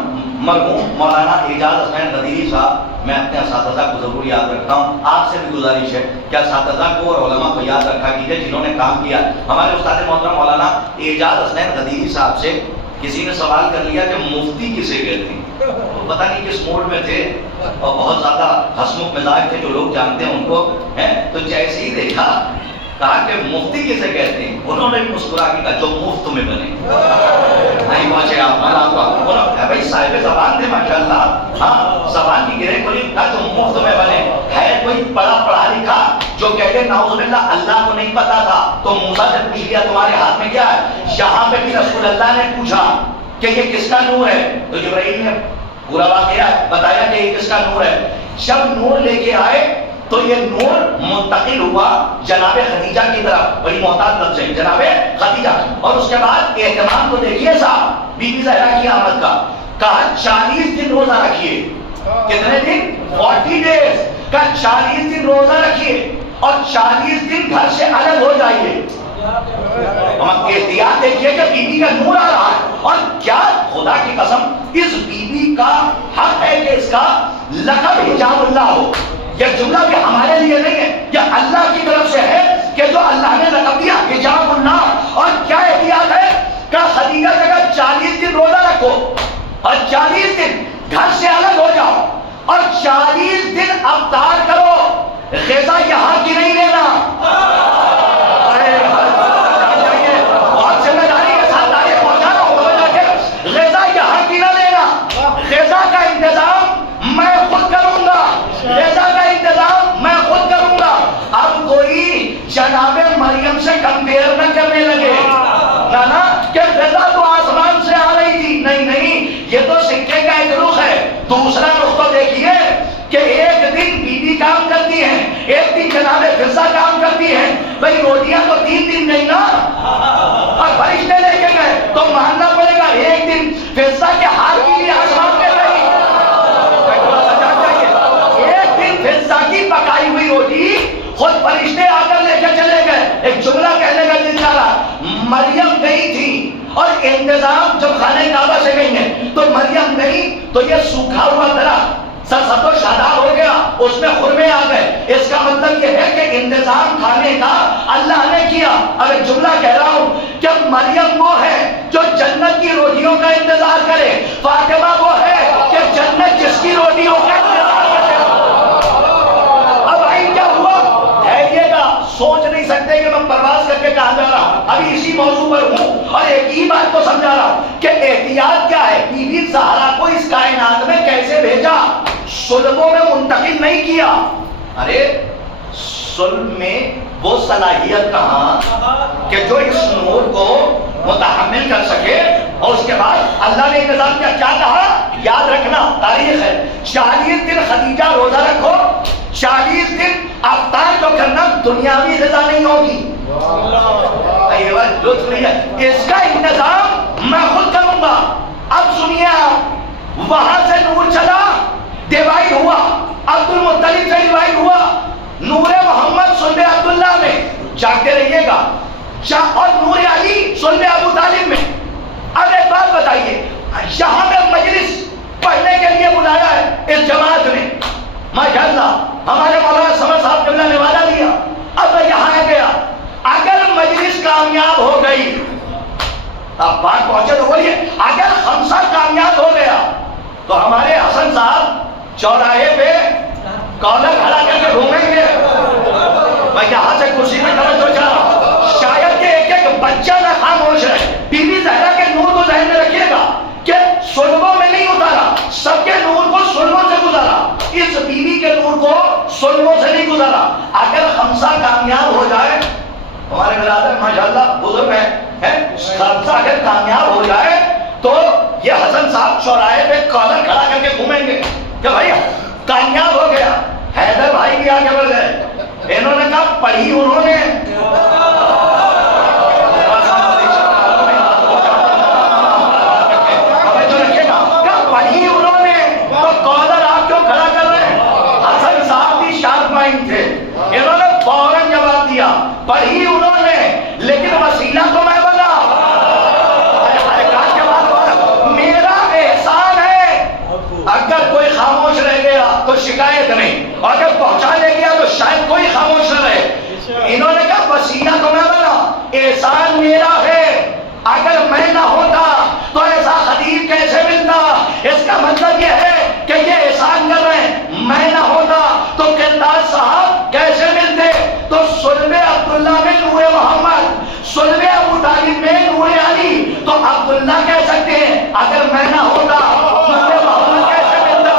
مرحوم مولانا اعجاز حسین غدیری صاحب، میں اپنے اساتذہ کو ضرور یاد رکھتا ہوں، آپ سے بھی گزارش ہے کہ اساتذہ کو اور علماء کو یاد رکھا کیجئے جنہوں نے کام کیا۔ ہمارے استاد محترم مولانا اعجاز حسین غدیری صاحب سے کسی نے سوال کر لیا کہ مفتی کسے کہتے ہیں؟ پتہ نہیں کس موڈ میں تھے اور بہت زیادہ ہسمکھ مزاج تھے، جو لوگ جانتے ہیں ان کو، تو جیسے ہی دیکھا کہا کہ مفتی کسے کہتے ہیں، انہوں نے بھی مسکرا کے کہا جو مفت میں بنے۔ نہیں پہنچے آپ بھائی صاحب زبان تھے ماشاءاللہ، ہاں زبان کی گرہ کھلی، کہا جو مفت میں بنے۔ ہے کوئی پڑھا لکھا جو کہتے نعوذ باللہ اللہ کو نہیں پتا تھا تو موسیٰ سے پوچھ لیا تمہارے ہاتھ میں کیا ہے؟ یہاں پہ بھی رسول اللہ نے پوچھا کہ یہ کس کا نور ہے، تو جبرائیل نے پورا واقعہ بتایا کہ یہ کس کا نور ہے۔ جب نور لے کے آئے تو یہ نور منتقل ہوا جناب خدیجہ کی طرف، بڑی محتاط لفظ ہے جناب خدیجہ، اور اس کے بعد اہتمام کو دیکھیے صاحب بی بی زہرا کی آمد کا، کہا 40 دن روزہ رکھیے، کتنے دن؟ 40 days، کہا 40 دن روزہ رکھیے اور 40 دن گھر سے الگ ہو جائیے۔ احتیاط دیکھیے کہ بی بی کا نور آ رہا ہے، اور کیا خدا کی قسم اس بی بی کا حق ہے کہ اس کا لقب حجاب اللہ ہو۔ یہ جملہ بھی ہمارے لیے نہیں ہے، یہ اللہ کی طرف سے ہے کہ جو اللہ نے لقب دیا حجاب اللہ۔ اور کیا احتیاط ہے کہ خدیجہ جگہ 40 دن روزہ رکھو اور 40 دن گھر سے الگ ہو جاؤ اور 40 دن افطار کرو، غذا یہاں کی نہیں لینا۔ بہت ذمہ داری کے ساتھ آگے پہنچا رہا ہوں، غذا یہاں کی نہ لینا، غذا کا انتظام میں خود کروں گا، غذا کا انتظام میں خود کروں گا۔ اب کوئی جناب مریم سے کمپیئر نہ کرنے لگے نا کہ غذا تو آسمان سے آ رہی تھی، نہیں، یہ تو سکے کا ایک رخ ہے۔ دوسرا رخ تو دیکھیے کہ ایک دن بی بی کام کرتی ہیں، ایک دن جناب فضہ کام کرتی ہیں، بھئی روٹیاں تو 3 دن نہیں نا، اور فرشتے لے کے گئے تو ماننا پڑے گا ایک دن فضہ کے ہاتھ کے لیے آسمان پہ رہی، ایک دن فضہ کی پکائی ہوئی روٹی خود فرشتے آ کر لے کے چلے گئے۔ ایک جملہ کہنے کا دل چاہ رہا، مریم گئی تھی اور انتظام جب خانہ کعبہ سے گئی ہیں تو مریم گئی تو یہ سوکھا ہوا درخت سرسبز و شاداب ہو گیا، اس میں خرمے آ گئے۔ اس کا مطلب یہ ہے کہ انتظام کھانے کا اللہ نے کیا۔ اب ایک جملہ کہہ رہا ہوں کہ مریم وہ ہے جو جنت کی روٹیوں کا انتظار کرے، فاطمہ وہ ہے کہ جنت جس کی روٹیوں کا انتظار کرے۔ اب بھائی کیا ہوا؟ سوچ نہیں سکتے کہ میں پرواز کر کے کہاں جا رہا ہوں، ابھی اسی موضوع پر ہوں اور ایک ہی بات کو سمجھا رہا ہوں کہ احتیاط کیا ہے۔ بی بی زہرا کو اس کائنات میں کیسے بھیجا؟ صلبوں میں منتقل نہیں کیا۔ ارے صلب میں وہ صلاحیت کہاں کہ جو اس نور کو متحمل کر سکے، اور اس کے بعد اللہ نے انتظام کیا، کیا کہا؟ یاد رکھنا تاریخ ہے، 40 دن خدیجہ روزہ رکھو، 40 دن افطار جو کرنا دنیاوی غذا نہیں ہوگی۔ یہ لطف نہیں ہے، اس کا انتظام میں خود کروں گا۔ اب سنیے آپ، وہاں سے نور چلا، ڈیوائڈ ہوا، عبد المطلب سے ڈیوائڈ ہوا، نور محمد صلب عبداللہ میں، جاگتے رہیے گا، اور نور علی صلب ابو طالب میں۔ اب ایک بات بتائیے، یہاں میں مجلس پڑھنے کے لیے بلایا ہے اس جماعت نے، ماشاءاللہ ہمارے مولانا سمر صاحب قبلہ نے وعدہ دیا، اب میں یہاں آ گیا، اگر مجلس کامیاب ہو گئی، اب بات پہنچے تو بولیے، اگر خمسہ کامیاب ہو گیا تو ہمارے حسن صاحب چوراہے پہ کالر کھڑا کر کے گھومیں گے۔ میں یہاں سے کرسی میں توجہ چاہ رہا ہوں، شاید کہ ایک ایک بچہ نہ خاموش رہے۔ بی بی زہرا کے نور کو ذہن میں رکھیے گا کہ سلبوں میں نہیں اتارا، سب کے نور کو سلبوں سے گزارا، اس بی بی کے نور کو سلبوں سے نہیں گزارا۔ اگر خمسہ کامیاب ہو جائے، ہمارے برادر ماشاءاللہ بزرگ ہیں، خمسہ اگر کامیاب ہو جائے تو یہ حسن صاحب چوراہے پہ کالر کھڑا کر کے گھومیں گے کہ بھائی کامیاب ہو گیا۔ حیدر بھائی بھی آگے بڑھ گئے، انہوں نے کہا پڑھی انہوں نے، پڑھی انہوں نے، تو کالر آپ کیوں کھڑا کر رہے ہیں؟ حسن صاحب بھی شارپ مائنڈ تھے، انہوں نے فوراً جواب دیا پڑھی انہوں نے، لیکن وسیلہ تو میں بنا۔ میرا احسان ہے، اگر کوئی خاموش رہ گیا تو شکایت نہیں، اور اگر پہنچا لے گیا تو شاید کوئی خاموش نہ رہے۔ انہوں نے کہا وسیلہ تو میں بنا، احسان میرا ہے، اگر میں نہ ہوتا تو ایسا خطیب کیسے ملتا؟ اس کا مطلب یہ ہے کہ یہ احسان کر رہے ہیں، میں نہ ہوتا تو کردار صاحب کیسے ملتے؟ تو صلب عبداللہ میں نور محمد، صلب ابو طالب میں نور علی، تو عبداللہ کہہ سکتے ہیں اگر میں نہ ہوتا نور محمد کیسے ملتا؟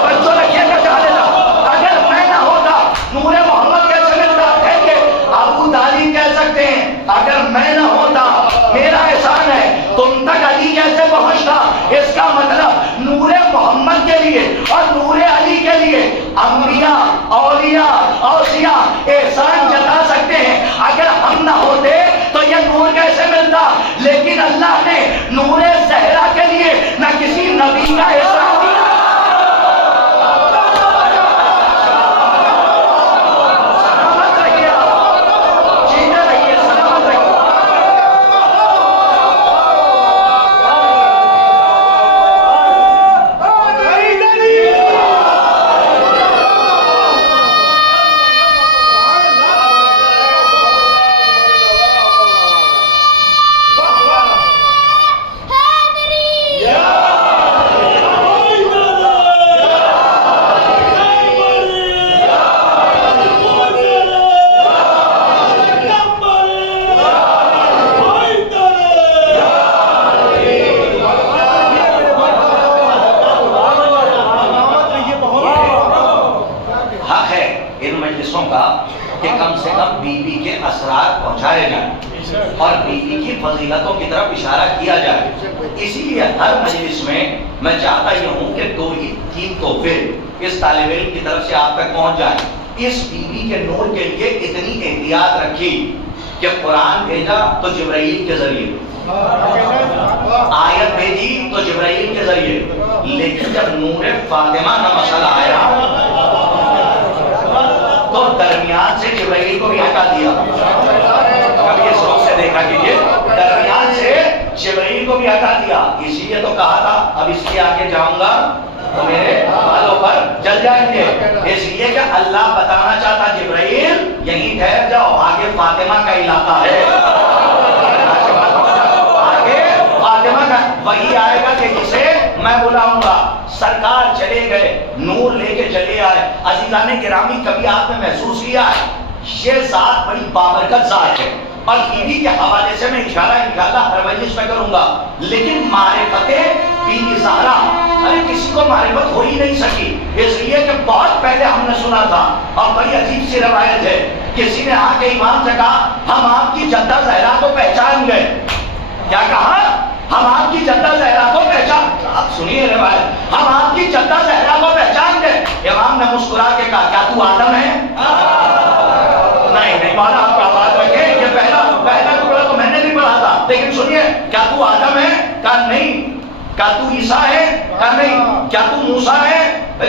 توجہ رکھیے گا جاہلہ، اگر میں نہ ہوتا نور محمد کیسے ملتا؟ ہے کہ ابو طالب کہہ سکتے ہیں اگر میں نہ ہوتا، میرا احسان ہے، تم تک علی کیسے پہنچتا؟ اس کا مطلب نور محمد کے لیے اور نور علی کے لیے انبیاء، اولیاء، اوصیاء احسان جتا سکتے ہیں، اگر ہم نہ ہوتے تو یہ نور کیسے ملتا؟ لیکن اللہ نے نور زہرا کے لیے نہ کسی نبی کا احسان دیا۔ کہ کم سے کم بی بی کے اسرار پہنچائے جائیں اور بی بی کی فضیلتوں کی طرف اشارہ کیا جائے۔ اسی لیے ہر مجلس میں میں چاہتا یہ ہوں کہ 2 ہی 3 تحفے اس طالب علم کی طرف سے آپ تک پہنچ جائیں۔ اس بی بی کے نور کے لیے اتنی احتیاط رکھی کہ قرآن بھیجا تو جبرائیل کے ذریعے، آیت بھیجی تو جبرائیل کے ذریعے، لیکن جب نور فاطمہ کا مسئلہ آیا تو درمیان سے جبرائیل کو بھی ہٹا دیا۔ کبھی اس وقت سے دیکھا کیجئے، درمیان سے جبرائیل کو بھی ہٹا دیا۔ اسی لیے تو کہا تھا اب اس کے آگے جاؤں گا تو میرے بالوں پر جل جائیں گے، اس لیے کہ اللہ بتانا چاہتا جبرائیل یہیں ٹھہر جاؤ، آگے فاطمہ کا علاقہ ہے، آگے فاطمہ کا وہی آئے گا کہ جسے میں بلاؤں گا۔ سرکار چلے گئے، نور لے کے چلے آئے۔ عزیزان گرامی، کبھی آپ نے محسوس کیا ہے یہ ذات بڑی بابرکت ذات ہے، اور بیوی کے حوالے سے میں اشارہ انشاءاللہ ہر مجلس میں کروں گا، لیکن معرفت بیوی زہرا ارے کسی کو معرفت ہو ہی نہیں سکی، اس لیے کہ بہت پہلے ہم نے سنا تھا، اور بڑی عجیب سی روایت ہے، کسی نے آ کے امام سے کہا ہم آپ کی جدہ زہرا کو پہچان گئے۔ کیا کہا؟ ہم آپ کی جدہ زہرا کو پہچان، آپ سنیے روایت، ہم آپ کی جدہ زہرا کو پہچان گئے۔ امام نے مسکرا کے کہا کیا تو آدم ہے؟ نہیں مولا آپ کا بات رکھیں، یہ پہلا ٹکڑا تو کہا نہیں. کیا تو عیسیٰ ہے؟ کہا نہیں. کیا تو موسیٰ ہے؟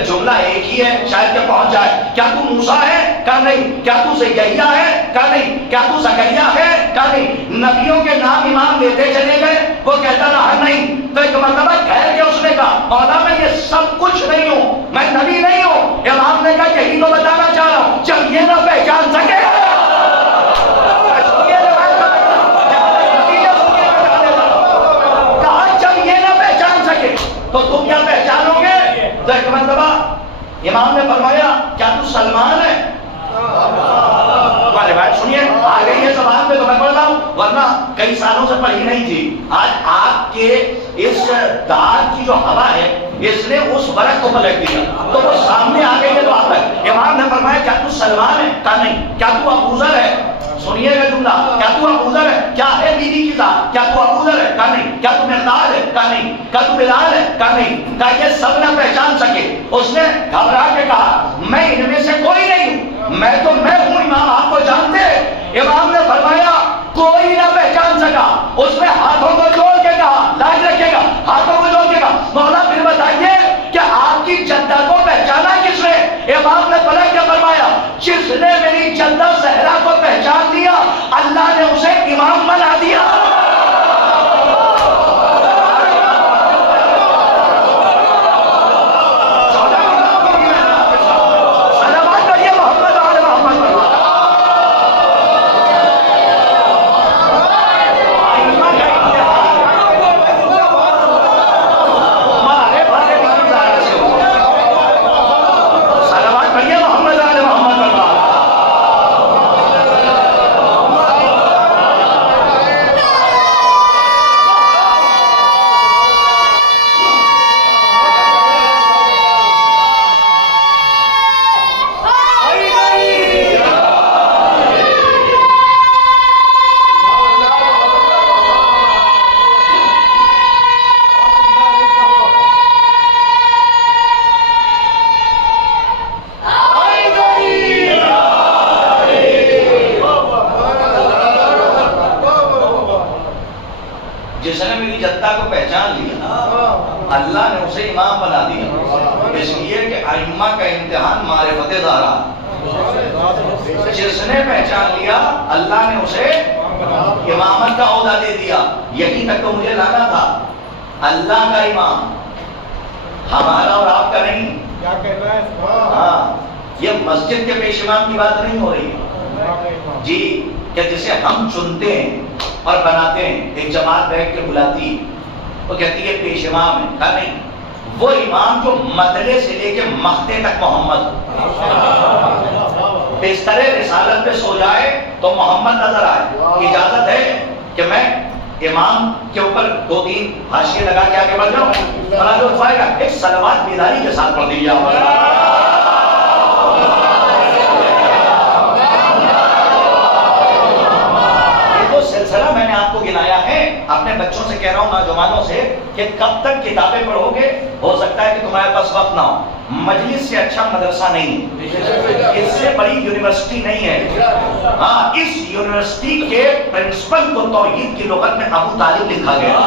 جملہ ایک ہی ہے شاید کہ پہنچ جائے. کیا تو موسیٰ ہے؟ کہا نہیں. کیا تو زکریا ہے؟ کہا نہیں. کیا تو زکریا ہے؟ کہا نہیں. نبیوں کے نام امام لیتے چلے گئے, وہ کہتا رہا نہیں. تو ایک مرتبہ ٹھہر کے اس نے کہا مولا میں یہ سب کچھ نہیں ہوں, میں نبی نہیں ہوں. امام نے کہا یہی تو بتانا چاہ رہا ہوں, جب یہ نہ پہچان سکے تو تم کیا پہچانو گے؟ تو ایک مرتبہ امام نے فرمایا کیا تو سلمان ہے؟ روایت سنیے آ گئی ہے زبان پہ تو میں پڑھ رہا ہوں, ورنہ کئی سالوں سے پڑھی نہیں تھی. آج آپ کے اس دار کی جو ہوا ہے اس نے اس ورق کو پلٹ دیا تو وہ سامنے آ گئی ہے. تو آپ امام نے فرمایا کیا تو سلمان ہے؟ کہا نہیں. کیا تو ابو ذر ہے؟ سنیے گا جملہ, کیا تو ابو ذر ہے؟ کیا ہے بیوی کی ذات؟ کیا تو ابو ذر ہے؟ کہا نہیں. کیا تو مقداد ہے؟ کہا نہیں. کیا تو بلال ہے؟ کہا نہیں. کہا یہ سب نہ پہچان سکے. اس نے گھبرا کے کہا میں ان میں سے کوئی نہیں ہوں, میں ہوں امام, آپ کو جانتے ہیں. امام نے فرمایا کوئی نہ پہچان سکا. اس نے ہاتھوں کو جوڑ کے کہا, لاج رکھے گا, ہاتھوں کو جوڑ کے کہا مولا پھر بتائیے کہ آپ کی جدہ کو پہچانا کس نے؟ امام نے پلٹ کے فرمایا جس نے میری جدہ زہرا کو پہچان لیا اللہ نے اسے امام بنا دیا. جس نے میری جدہ کو پہچان لیا اللہ نے اسے امام بنا دیا, اس لیے کہ ائمہ کا امتحان معرفت دارا. جس نے پہچان لیا اللہ نے اسے امامت کا عہدہ دے دیا. یہی تک تو مجھے لانا تھا. اللہ کا امام, ہمارا اور آپ کا نہیں. کیا کہنا ہے؟ ہاں, یہ مسجد کے پیش امام کی بات نہیں ہو رہی جی, کہ جسے ہم چنتے ہیں اور بناتے ہیں. ایک جماعت بیٹھ کے بلاتی, وہ کہتی ہے پیش امام ہے. کہا نہیں, وہ امام جو مدلے سے لے کے مختے تک محمد, بستر رسالت پہ سو جائے تو محمد نظر آئے. اجازت ہے کہ میں امام کے اوپر 2-3 حاشیے لگا کے آگے بڑھ جاؤں؟ ایک صلوات بیداری کے ساتھ پڑھ دیجیے. سلسلہ میں نے آپ کو گنایا ہے. اپنے بچوں سے کہہ رہا ہوں, نوجوانوں سے, کہ کب تک کتابیں پڑھو گے؟ ہو سکتا ہے کہ تمہارے پاس وقت نہ ہو. مجلس سے اچھا مدرسہ نہیں, اس سے بڑی یونیورسٹی نہیں ہے. ہاں, اس یونیورسٹی کے پرنسپل کو توحید کی لغت میں ابو طالب لکھا گیا.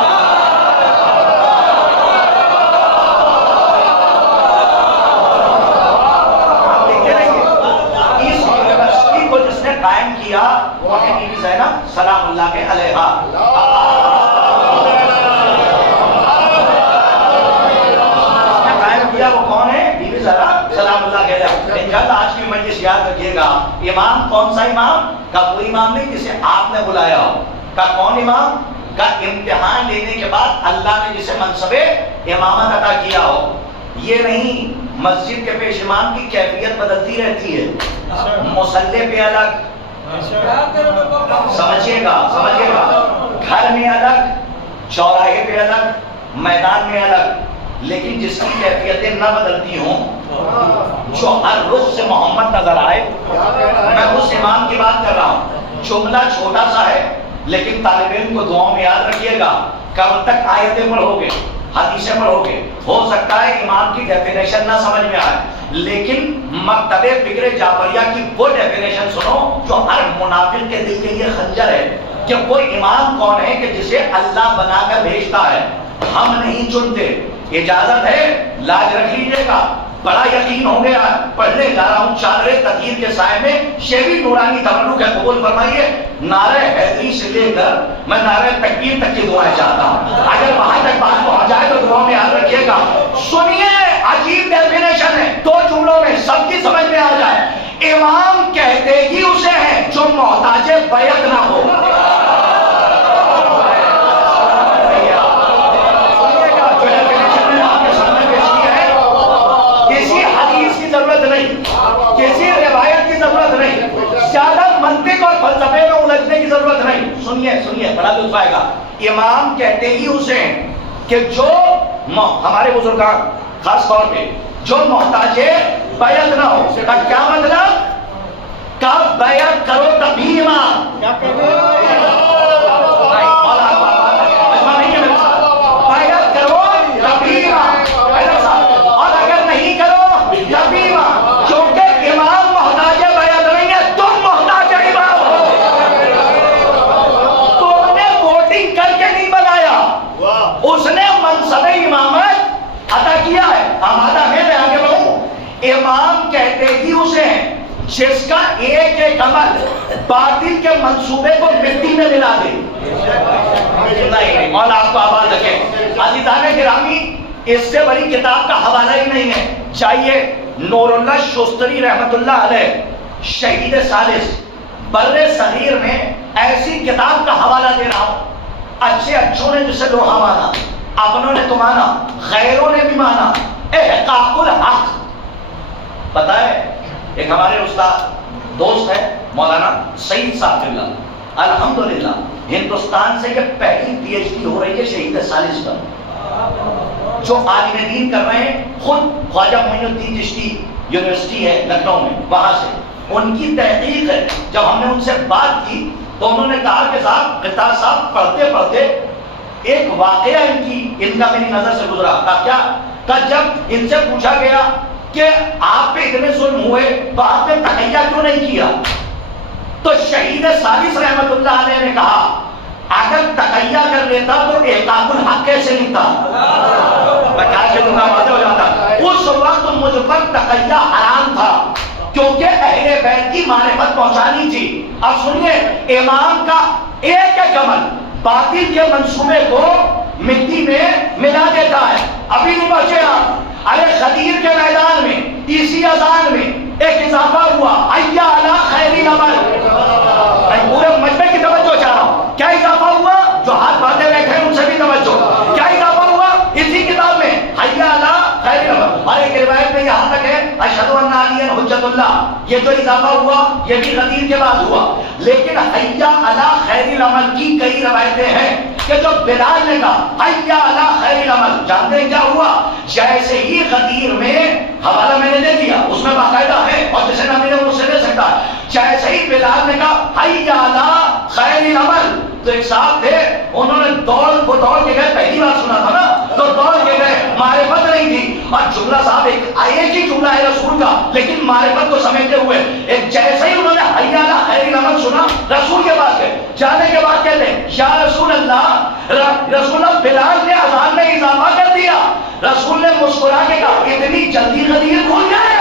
قائم کیا وہ ہے بی بی زینب سلام اللہ کے علیہا. قائم کیا وہ کون ہے؟ بی بی زینب سلام اللہ کے علیہا. انشاءاللہ آج کی مجلس یاد رکھیے گا. امام کون سا امام؟ کا وہ امام نہیں جسے آپ نے بلایا ہو. کا کون امام؟ کا امتحان لینے کے بعد اللہ نے جسے منصب امامت عطا کیا ہو. یہ نہیں مسجد کے پیش امام کی کیفیت بدلتی رہتی ہے. مصلی پہ الگ, سمجھیے گا, گھر میں الگ, چوراہے پہ الگ, میدان میں الگ, لیکن جس کی کیفیتیں نہ بدلتی ہوں, جو ہر رخ سے محمد نظر آئے. میں اس امام کی بات کر رہا ہوں. جملہ چھوٹا سا ہے لیکن طالب علم کو دعاؤں میں یاد رکھیے گا. کب تک آیتیں پڑھو گے, حدیثیں پڑھو گے, ہو سکتا ہے امام کی ڈیفینیشن نہ سمجھ میں آئے, لیکن مکتب فکر جعفریہ کی وہ ڈیفینیشن سنو جو ہر منافق کے دل کے لیے خنجر ہے. کہ وہ امام کون ہے کہ جسے اللہ بنا کر بھیجتا ہے. ہم نہیں چنتے. اجازت ہے, لاج رکھ لیجیے گا. بڑا یقین ہو گیا, پڑھنے جا رہا ہوں چادر تطہیر کے سائے میں شیوی نورانی تبرک ہے, قبول فرمائیے. نعرہ حیدری سے لے کر میں نعرہ تکبیر تک کی دعائیں چاہتا ہوں. اگر وہاں تک بات پہنچ جائے تو دعا میں یاد رکھیے گا. سنیے, عجیب ڈیفینیشن ہے, 2 جملوں میں سب کی سمجھ میں آ جائے. امام کہتے ہی اسے ہیں جو محتاج بیعت نہ ہو. کسی روایت کی ضرورت نہیں, زیادہ منطق اور فلسفے میں الجھنے کی ضرورت نہیں. سنیے بڑا لطف آئے گا. امام کہتے ہی اسے کہ جو ہمارے بزرگان خاص طور پہ جو محتاج بیعت نہ ہو. کیا مطلب؟ کب بیعت کرو تبھی امام. بیعت کرو تبھی امام, اور اگر نہیں کرو تبھی امام. کیونکہ امام محتاج بیعت نہیں ہے, تم محتاج امام ہو. تم نے ووٹنگ کر کے نہیں بنایا, اس نے منصب امامت عطا کیا ہے. آمادہ ہے میں آگے بڑھوں. امام کہتے ہی اسے جس کا ایک ایک عمل باطل کے منصوبے کو مٹی میں ملا دے. نہیں, مولا آپ کو آباد رکھے. عزیزان گرامی, اس سے بڑی کتاب کا حوالہ ہی نہیں ہے. چاہیے نور اللہ شستری رحمت اللہ علیہ, شہید ثالث, بر صغیر میں ایسی کتاب کا حوالہ دے رہا ہوں. اچھوں نے جسے لوہا مانا, اپنوں نے تو مانا, غیروں نے بھی مانا. احقاق الحق. پتہ ہے, ایک ہمارے استاد دوست ہے مولانا سعید صاحب اللہ, الحمدللہ ہندوستان سے یہ پہلی پی ایچ ڈی ہو رہی ہے شہید ثالث پر, جو عالم دین کر رہے ہیں. خود خواجہ معین الدین چشتی یونیورسٹی ہے لکھنؤ میں, وہاں سے ان کی تحقیق ہے. جب ہم نے ان سے بات کی تو انہوں نے کہا کہ صاحب قطار صاحب پڑھتے پڑھتے ایک واقعہ ان کا میری نظر سے گزرا. کیا کہ جب ان سے پوچھا گیا کہ آپ پہ اتنے ظلم ہوئے تو آپ نے تقیہ کیوں نہیں کیا, تو شہید ثالث رحمت اللہ علیہ نے کہا اگر تقیہ کر لیتا تو احقاق الحق کیسے لکھتا. میں کہا کہ تمہیں واضح ہو جاتا. اس وقت مجھ پر تقیہ حرام تھا کیونکہ اہل بیت کی معرفت پہنچانی تھی. اب سنیے, امام کا ایک ایک عمل باطل کے منصوبے کو مٹی میں ملا دیتا ہے. ابھی نہیں بچے آپ. ارے خدیر کے میدان میں اسی اذان میں ایک اضافہ ہوا, حی علی خیر العمل. میں پورے مجمع کی توجہ چاہ رہا ہوں. کیا اضافہ ہوا؟ جو ہاتھ باندھے بیٹھے ہیں ان سے بھی توجہ. کیا اضافہ ہوا اسی کتاب میں؟ حی علی خیر العمل. اور ایک روایت میں یہاں تک ہے اشہد ان علی حجت اللہ. یہ جو اضافہ ہوا یہ بھی خدیر کے بعد ہوا. لیکن حی علی خیر العمل کی کئی روایتیں ہیں کہ جو بلال نے کہا حی علی خیر العمل, جانتے ہیں کیا ہوا؟ جیسے ہی غدیر میں حوالہ میں نے دے دیا, اس میں باقاعدہ ہے اور جسے نہ ملے وہ اسے دے سکتا ہے. جیسے ہی بلال نے کہا حی علی خیر العمل, تو ایک صاحب تھے انہوں نے دوڑ کے گئے. پہلی بار سنا تھا نا تو دوڑ کے گئے, معرفت نہیں تھی. اور جملہ صاحب ایک ہی جملہ ہے رسول کا, لیکن معرفت کو سمجھتے ہوئے ایک جیسے ہی انہوں نے حی علی خیر العمل سنا رسول کے پاس گئے. جانے کے بعد کہتے ہیں یا رسول اللہ, رسول اللہ بلال نے اذان میں اضافہ کر دیا. رسول نے مسکرا کے کہا اتنی جلدی غدیر بھول گئے.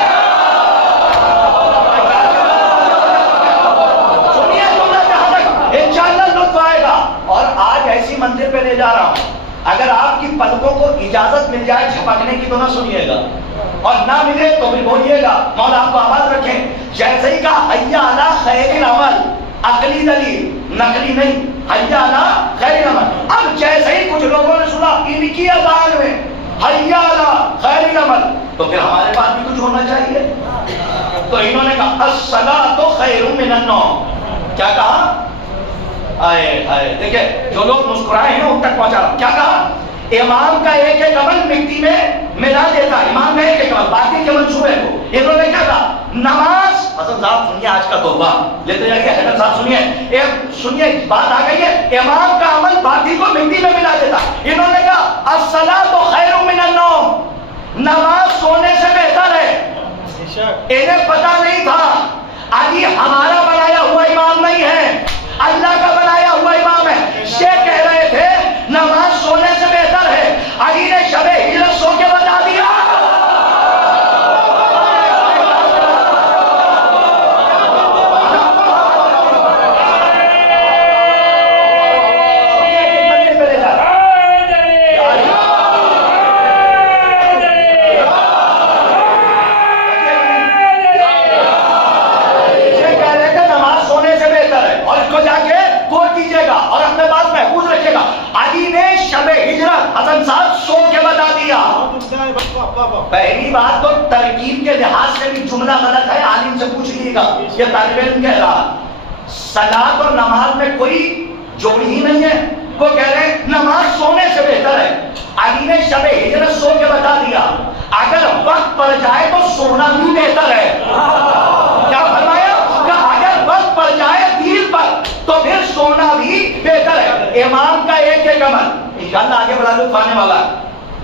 سنیے جملہ جہاں تک انشاءاللہ لطف آئے گا. اور آج ایسی منزل پہ لے جا رہا ہوں, اگر آپ کی پلکوں کو اجازت مل جائے جھپکنے کی تو نہ سنیے گا, اور نہ ملے تو بھی بولیے گا. مولا آپ کو آباد رکھیں. جیسے ہی کہا حی علی خیر العمل, عقلی دلیل نقلی نہیں, حی علی خیر العمل. اب جیسے ہی کچھ لوگوں نے سنا ان کی اذان میں حی علی خیر العمل, تو پھر ہمارے پاس بھی کچھ ہونا چاہیے. تو انہوں نے کہا الصلاۃ خیر من النوم. کیا کہا؟ آئے دیکھیں جو لوگ مسکرائے ہیں ان تک پہنچا رہا. کیا کہا؟ امام کا ایک ایک عمل مٹی میں ملا دیتا. امام کا ایک ایک عمل باقی کے منصوبے کو. انہوں نے کیا کہا؟ نماز. حسن صاحب سنیے آج کا تحفہ لیتے جائیے. حیدر صاحب سنیے بات آ گئی ہے. امام کا عمل باقی کو مٹی میں ملا دیتا. انہوں نے کہا الصلاۃ خیر من النوم, نماز سونے سے بہتر ہے. انہیں پتا نہیں تھا علی ہمارا بنایا ہوا امام نہیں ہے, اللہ کا بنایا ہوا امام ہے. یہ کہہ رہے تھے نماز سونے سے بہتر ہے. پہلی بات تو ترکیب کے لحاظ سے بھی جملہ غلط ہے، عالم سے پوچھ لیجیے گا، یہ طالب علم کہہ رہا صلاۃ اور نماز میں کوئی جوڑی ہی نہیں ہے. وہ کہہ رہے ہیں نماز سونے سے بہتر ہے. علی نے شب ہجرت سو کے بتا دیا، اگر وقت پڑ جائے تو سونا بھی بہتر ہے. کیا فرمایا کہ اگر وقت پڑ جائے دین پر تو پھر سونا بھی بہتر ہے. امام کا ایک ایک عمل انشاءاللہ آگے بڑھا لو پانے والا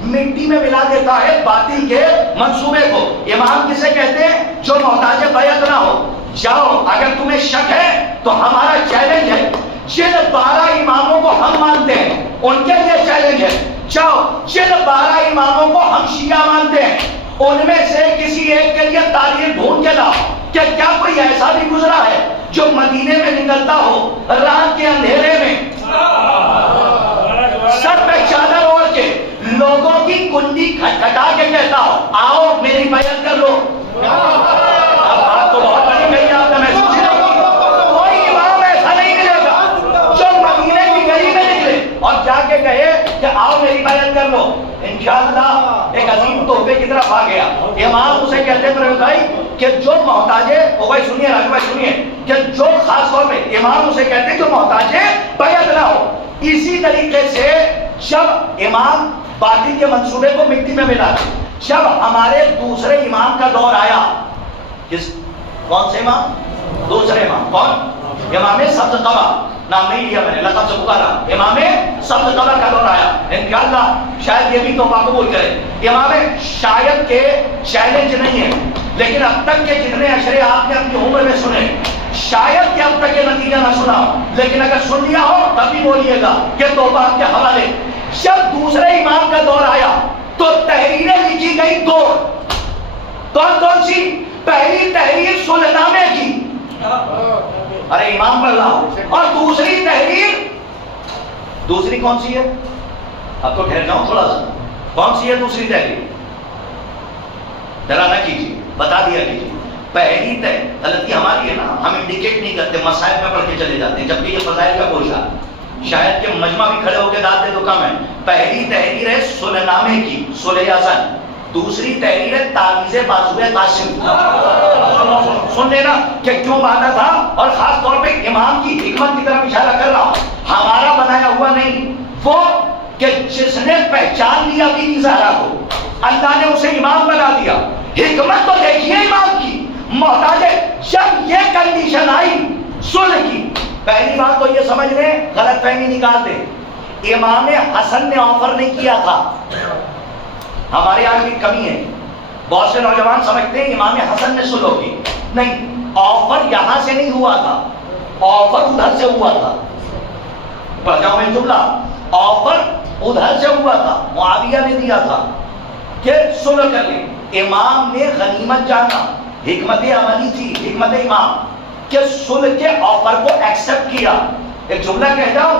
مٹی میں ملا دیتا ہے باطل کے منصوبے کو. امام کسے کہتے ہیں؟ جو محتاج بیعت نہ ہو. جاؤ اگر تمہیں شک ہے تو ہمارا چیلنج ہے، جن 12 اماموں کو ہم مانتے ہیں ان کے لیے چیلنج ہے، جاؤ جن 12 اماموں کو ہم شیعہ مانتے ہیں ان میں سے کسی ایک کے لیے تاریخ ڈھونڈ کے لاؤ کہ کیا کوئی ایسا بھی گزرا ہے جو مدینے میں نکلتا ہو رات کے اندھیرے میں سر پہ چادر اوڑھ کے لوگوں کی کنڈی کھٹکھٹا کے کہتا ہو آؤ میری بیعت کر لو. اب بات تو بہت بڑی کہی آپ نے محسوس نہیں کی. کوئی امام ایسا نہیں ملے گا جو مدینے کی گلی میں نکلے اور جا کے کہے کہ آؤ میری بیعت کر لو. انشاءاللہ ایک عظیم تحفے کی طرف آ گیا. امام اسے کہتے ہیں پرویز بھائی کہ جو محتاج ہے وہ بھائی سنیے راجو بھائی سنیے کہ جو خاص طور پہ امام اسے کہتے ہیں جو محتاج ہے بیعت نہ ہو. اسی طریقے سے جب امام باطل کے منصوبے کو مٹی میں ملا، جب ہمارے دوسرے امام کا دور آیا، کون سے امام؟ دوسرے امام کون؟ امام سبز قبا. نام نہیں لیا میں نے، لقب سے پکارا. امام سبز قبا کا دور آیا. انشاءاللہ شاید یہ بھی توبہ قبول کرے. امام شاید کے چیلنج نہیں ہے لیکن اب تک کے جتنے اشرے آپ نے اپنی عمر میں سنے شاید کہ اب تک یہ نتیجہ نہ سنا ہو، لیکن اگر سن لیا ہو تب بھی بولیے گا کہ توبہ آپ کے حوالے. جب دوسرے امام کا دور آیا تو تحریریں لکھی گئی دو. کون سی؟ پہلی تحریر صلح نامے کی، ارے امام پڑھ رہا ہوں، اور دوسری تحریر، دوسری کون سی ہے؟ اب تو ٹھہر جاؤں تھوڑا سا. کون سی ہے دوسری تحریر؟ ذرا نہ کیجیے، بتا دیا کیجیے. پہلی غلطی ہماری ہے نا، ہم انڈیکیٹ نہیں کرتے، مسائل میں پڑھ کے چلے جاتے ہیں جبکہ یہ فضائل کا کوشا. شاید کہ مجمع بھی کھڑے ہو کے داد دے تو کم ہے. پہلی تحریر ہے صلح نامے کی، صلح حسن. دوسری تحریر ہے تعویذ بازوئے قاسم. سن لینا کہ کیوں باندھا تھا، اور خاص طور پہ امام کی حکمت کی طرف اشارہ کر رہا ہوں. ہمارا بنایا ہوا نہیں، وہ کہ جس نے پہچان لیا بی زہرا کو اللہ نے اسے امام بنا دیا. حکمت تو دیکھیے امام کی. محتاج جب یہ کنڈیشن آئی صلح کی، پہلی بات تو یہ سمجھ لیں، غلط فہمی نکال دیں، امام حسن نے آفر نہیں کیا تھا. ہمارے یہاں بھی کمی ہے، بہت سے نوجوان سمجھتے ہیں امام حسن نے صلح کی. نہیں، آفر یہاں سے نہیں ہوا تھا، آفر ادھر سے ہوا تھا. پڑھ جاؤ میں جملہ، آفر ادھر سے ہوا تھا، معاویہ نے دیا تھا کہ صلح کر لیں. امام نے غنیمت جانا، حکمت عملی تھی، حکمت امام کہ صلح کے آفر کو ایکسپٹ کیا. ایک جملہ کہہ جاؤں،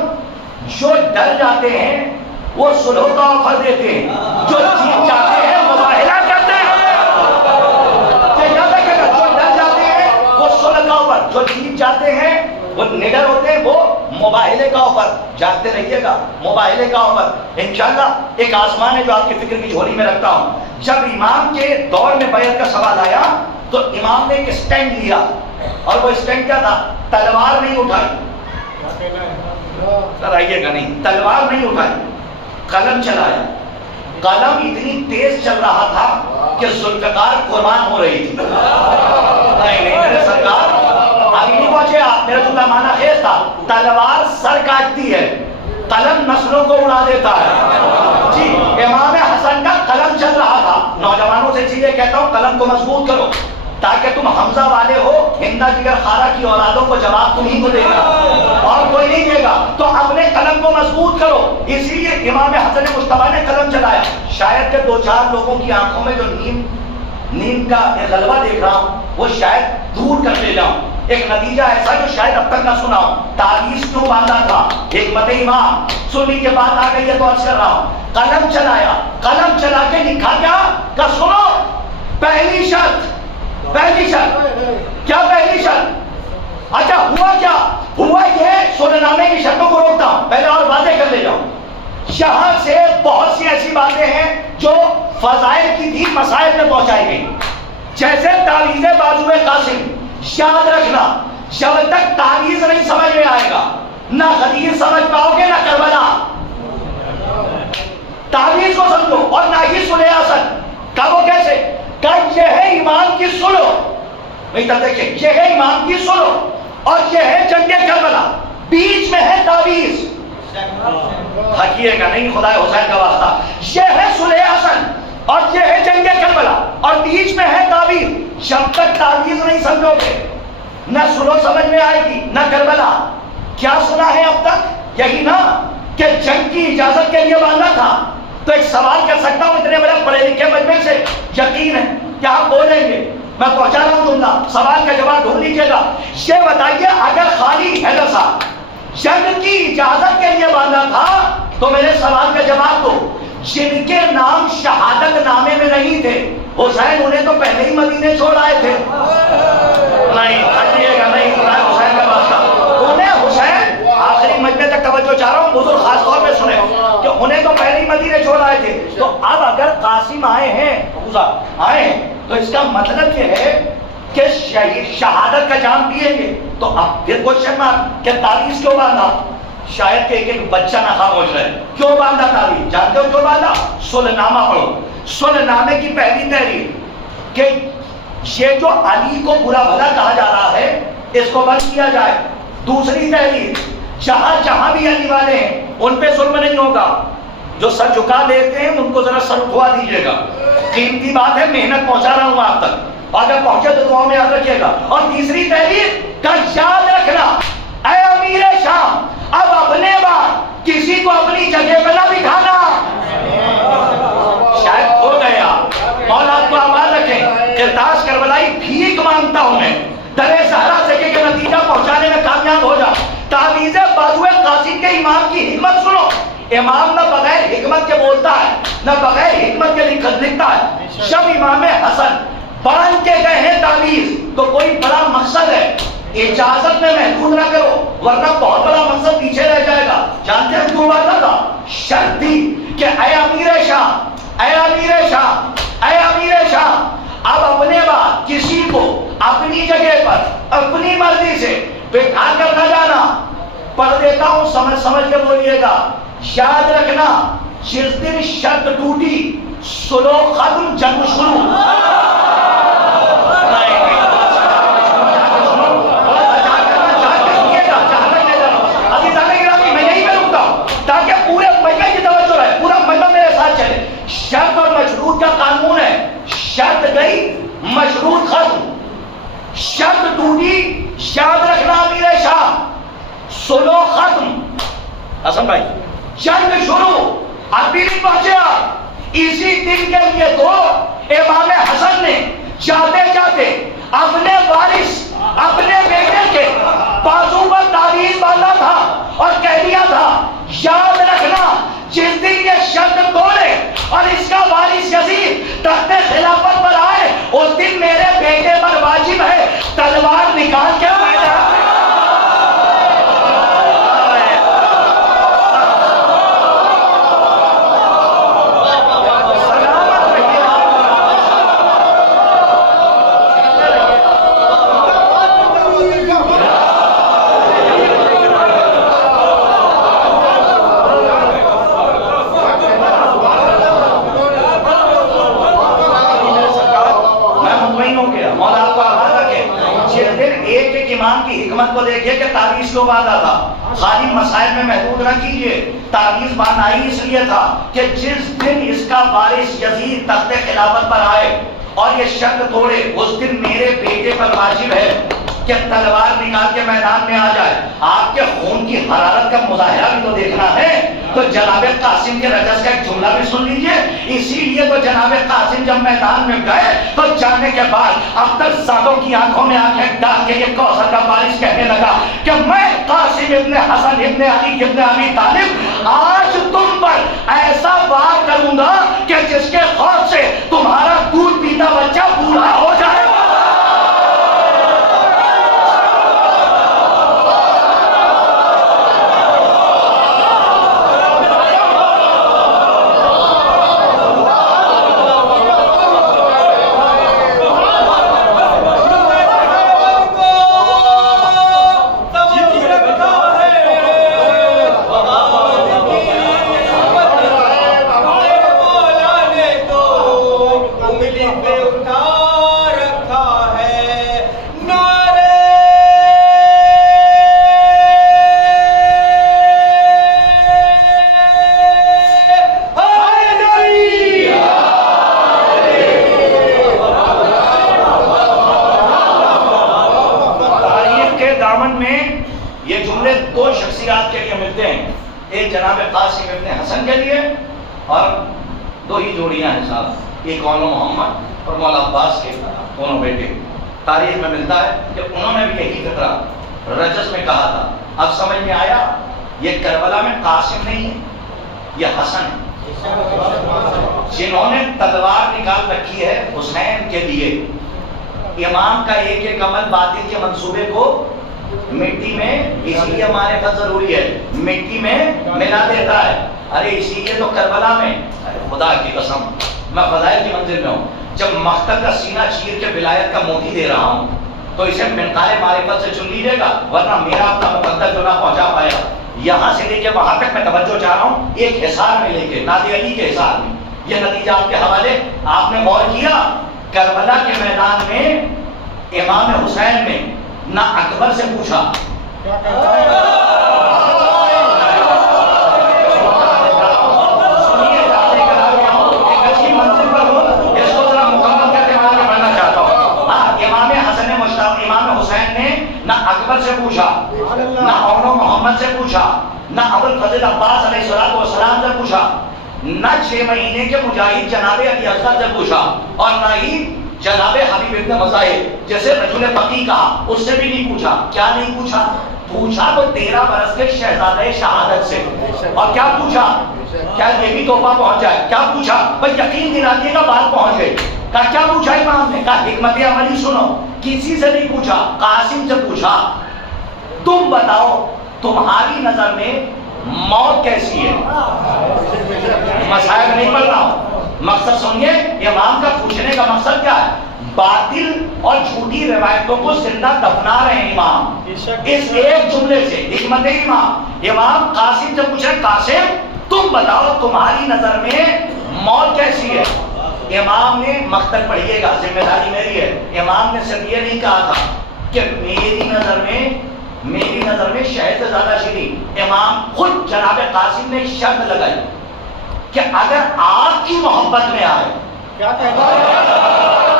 جو ڈر جاتے ہیں وہ صلح کا آفر دیتے ہیں، جو جیت جاتے ہیں مباہلہ کرتے ہیں. جو ڈر جاتے ہیں وہ صلح کا آفر، جو جیت جاتے ہیں وہ نڈر ہوتے ہیں وہ مباہلے کا آفر. جانتے رہیے گا مباہلے کا آفر. انشاءاللہ ایک آسمان ہے جو آپ کی فکر کی جھولی میں رکھتا ہوں. جب امام کے دور میں بیعت کا سوال آیا تو امام نے ایک اسٹینڈ لیا، اور وہ اسٹینڈ کیا تھا؟ تلوار نہیں اٹھائی. سر آئیے گا نہیں، تلوار نہیں اٹھائی، قلم چلایا. قلم اتنی تیز چل رہا تھا کہ ذوالفقار قربان ہو رہی تھی. نہیں میرے سرکار ابھی نہیں پہنچے آپ، میرا جملہ مانا خیز تھا. تلوار سر کاٹتی ہے، قلم نسلوں کو اڑا دیتا ہے. جی امام حسن کا قلم چل رہا تھا. نوجوانوں سے چیزیں کہتا ہوں قلم کو مضبوط کرو تاکہ تم حمزہ والے ہو، ہندا جگر خارا کی اولادوں کو جواب تم ہی کو دے گا اور کوئی نہیں دے گا. تو اپنے قلم کو مضبوط کرو. اسی لیے امام حسن مصطفیٰ نے قلم چلایا. شاید کہ دو چار لوگوں کی آنکھوں میں جو نیم کا ایک غلبہ دیکھ رہا ہوں وہ شاید دور کر لے جاؤں. ایک نتیجہ ایسا جو شاید اب تک نہ سنا ہوں. تعویذ کیوں باندھا تھا؟ حکمت امام. سننے کے بعد آ گئی ہے تو عرض کر رہا ہوں. قلم چلایا، قلم چلا کے لکھا کیا کہ سنو، پہلی شرط کیا؟ پہلی شرط. اچھا ہوا کیا؟ ہوا یہ، صلح نامے کی شرطوں کو روکتا ہوں، پہلے اور واضح کر لے جاؤں. یہاں سے بہت سی ایسی باتیں ہیں جو فضائل کی تھی، مسائل میں پہنچائی گئی. جیسے تعویذ بازو قاسم، یاد رکھنا جب تک تعویذ نہیں سمجھ میں آئے گا نہ غدیر سمجھ پاؤ گے نہ کربلا. تعویذ کو سمجھو اور نہ ہی سلح حسن کا. وہ کیسے کہ یہ ہے امام کی سلو، بھائی تب دیکھیں یہ ہے امام کی سلو اور یہ ہے جنگ کربلا، بیچ میں ہے تعویذ. حقیے گا نہیں خدا حسین کا واسطہ، یہ ہے سلح حسن اور یہ ہے جنگ کربلا اور بیچ میں ہے تعویذ. جب تک تعویذ نہیں سمجھو گے نہ سلو سمجھ میں آئے گی نہ کربلا. کیا سنا ہے اب تک؟ یہی نا کہ جنگ کی اجازت کے لیے باندھا تھا. تو ایک سوال کر سکتا ہوں اتنے بڑے پڑھے لکھے مجمع سے، یقین ہے کہ آپ بولیں گے، میں پہنچا رہا ہوں جملہ، سوال کا جواب ڈھونڈ لیجیے گا. یہ بتائیے اگر خالی حیدر صاحب جنگ کی اجازت کے لیے باندھا تھا تو میرے سوال کا جواب دو. جن کے نام شہادت نامے میں نہیں تھے، حسین انہیں تو پہلے ہی مدینے چھوڑ آئے تھے. نہیں تھکیے گا نہیں خدا حسین کا واسطہ، انہیں حسین آخری مجمع تک توجہ چاہ رہا ہوں، بزرگ خاص طور پہ سنیں کہ انہیں تو پہلے ہی مدینے چھوڑ آئے تھے. تو اب اگر قاسم آئے ہیں تو اس کا مطلب یہ ہے کہ شہادت کا جام پیئیں گے. تو اب پھر کوشچن مارک کہ تعویذ کیوں باندھا؟ شاید کہ ایک بچہ نہ خاموش رہے. کیوں باندھا تعویذ؟ جانتے ہو کیوں باندھا؟ صلح نامہ پڑھو. صلح نامے کی پہلی تحریر کہ یہ جو علی کو برا بھلا کہا جا رہا ہے اس کو بند کیا جائے. دوسری تحریر جہاں جہاں بھی علی والے ہیں ان پہ ظلم نہیں ہوگا، جو سر جھکا دیتے ہیں ان کو ذرا سر اٹھوا دیجیے گا. قیمتی بات ہے، محنت پہنچا رہا ہوں آپ تک، اگر پہنچے تو دعاؤں میں یاد رکھیے گا. اور تیسری تحریر کا یاد رکھنا، اے امیر شام اب اپنے بعد کسی کو اپنی جگہ پہ نہ بٹھانا. شاید ہو گیا، مولا آپ کو آباد رکھیں. کرتاس کربلائی بھیک مانگتا ہوں میں، درے زہرا سے کہ نتیجہ پہنچانے میں کامیاب ہو جا. تعویذ بازو قاسم کے امام کی حکمت سنو. امام نہ بغیر حکمت کے بولتا ہے نہ بغیر حکمت کے لکھتا ہے. جب امام حسن باندھ کے گئے ہیں تعویذ تو کوئی بڑا مقصد ہے، اجازت میں محدود نہ کرو ورنہ بہت بڑا مقصد پیچھے رہ جائے گا. جانتے ہیں کیوں باندھا تھا؟ شرط تھی کہ اے امیر شاہ، اے امیر شاہ، اے امیر شاہ اب اپنے بعد کسی کو اپنی جگہ پر اپنی مرضی سے بٹھا کر نہ جانا. پڑھ دیتا ہوں، سمجھ کے بولیے گا. یاد رکھنا جس دن شرط ٹوٹی سلو ختم جنگ شروع. تاکہ پورے مجمع کی توجہ رہے، پورا مجمع میرے ساتھ چلے. شرط اور مشروط کا قانون ہے، شرط گئی مشروط ختم. شرط ٹوٹی، یاد رکھنا امیر شاہ، سلو ختم. حسن بھائی جنگ شروع، ابھی نہیں پہنچے آپ. اسی دن کے لیے تو امام حسن نے جاتے جاتے اپنے وارث اپنے بیٹے کے بازو پر تعویذ باندھا تھا اور کہہ دیا تھا یاد رکھنا جس دن یہ شرط توڑے اور اس کا وارث یزید تخت خلافت پر آئے اس دن میرے بیٹے پر واجب ہے تلوار نکال کے میدان میں. حکمت کو دیکھیے کہ تعویذ کیوں باندھا تھا. خالی مسائل میں محدود نہ کیجیے. تعویذ باندھا ہی اس لیے تھا کہ جس دن اس کا وارث یزید تخت خلافت پر آئے اور یہ شرط توڑے اس دن میرے بیٹے پر واجب ہے کہ تلوار نکال کے میدان میں آ جائے. آپ کے خون کی حرارت کا مظاہرہ بھی تو دیکھنا ہے. تو جناب قاسم کے رجس کا ایک جملہ بھی سن لیجئے. اسی لیے تو جناب قاسم جب میدان میں گئے تو جانے کے بعد ابتر زادوں کی آنکھوں میں آنکھیں ڈال کے یہ کوثر کا وارث کہنے لگا کہ میں قاسم ابن حسن ابن علی ابن ابی طالب آج تم پر ایسا وار کروں گا کہ جس کے خوف سے تمہارا دودھ پیتا بچہ بوڑھا ہو جائے گا. جوڑیاں ہیں صاحب، ایک مولانا محمد اور مولا عباس کے دونوں بیٹے. تاریخ میں ملتا ہے کہ انہوں نے بھی یہی فکرہ رجس میں کہا تھا. اب سمجھ میں آیا یہ کربلا میں قاسم نہیں ہے، یہ حسن ہے جنہوں نے تلوار نکال رکھی ہے حسین کے لیے. امام کا ایک ایک عمل باطل کے منصوبے کو مٹی میں، اسی لیے معرفت ضروری ہے، مٹی میں ملا دیتا ہے. ارے اسی لیے تو کربلا میں، خدا کی قسم میں فضائل کی منزل میں ہوں، جب مقتل کا سینہ چیر کے ولایت کا موتی دے رہا ہوں تو اسے منقار معرفت سے چن لیجیے گا، ورنہ میرا اپنا مقدر جو نہ پہنچا پایا. یہاں سے لے کے وہاں تک میں توجہ چاہ رہا ہوں، ایک حصار میں لے کے نادی علی کے حصار میں. یہ نتیجہ آپ کے حوالے. آپ نے غور کیا کربلا کے میدان میں امام حسین نے نہ اکبر سے پوچھا، اکبر سے پوچھا، نہ اونو محمد سے پوچھا، نہ ابوالفضل عباس علیہ السلام سے پوچھا، نہ 6 مہینے کے مجاہد جناب علی اصغر سے پوچھا، اور نہ ہی جناب حبیب ابن مظاہر جیسے رجل فقیہ کہا اس سے بھی نہیں پوچھا. کیا نہیں پوچھا؟ پوچھا تو 13 برس کے شہزادہ شہادت سے. اور کیا پوچھا؟ کیا یہ بھی تحفہ پہنچ جائے؟ کیا پوچھا؟ بھائی یقین دلا دیے گا بات پہنچ گئی. کیا پوچھا امام نے؟ کہا حکمت عملی سنو. کسی سے نہیں پوچھا، قاسم سے پوچھا تم بتاؤ تمہاری نظر میں موت کیسی ہے؟ مسائل نہیں پڑھ رہا ہوں، مقصد سنیے. امام کا پوچھنے کا مقصد کیا ہے؟ باطل اور جھوٹی روایتوں کو زندہ دفنا رہے ہیں امام اس ایک جملے سے. حکمت امام قاسم سے پوچھ رہے قاسم تم بتاؤ تمہاری نظر میں موت کیسی ہے؟ امام نے مقتل پڑھیے گا، ذمہ داری میری ہے. امام نے صرف یہ نہیں کہا تھا کہ میری نظر میں شہد سے زیادہ شیریں. امام خود جناب قاسم نے شرط لگائی کہ اگر آپ کی محبت میں آئے، کیا کہتا ہے؟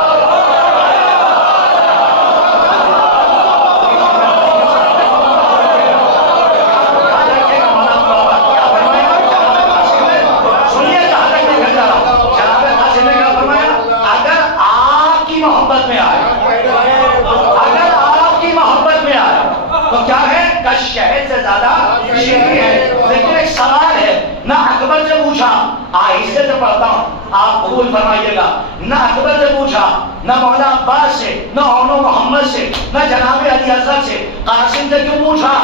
شہد سے زیادہ شیریں ہے. لیکن ایک سوال ہے، نہ اکبر سے پوچھا، آہستہ سے پڑھتا ہوں آپ قبول فرمائیے گا، نہ اکبر سے پوچھا، نہ مولا عباس سے، نہ اونو محمد سے، نہ جناب علی اصغر سے. قاسم سے کیوں پوچھا؟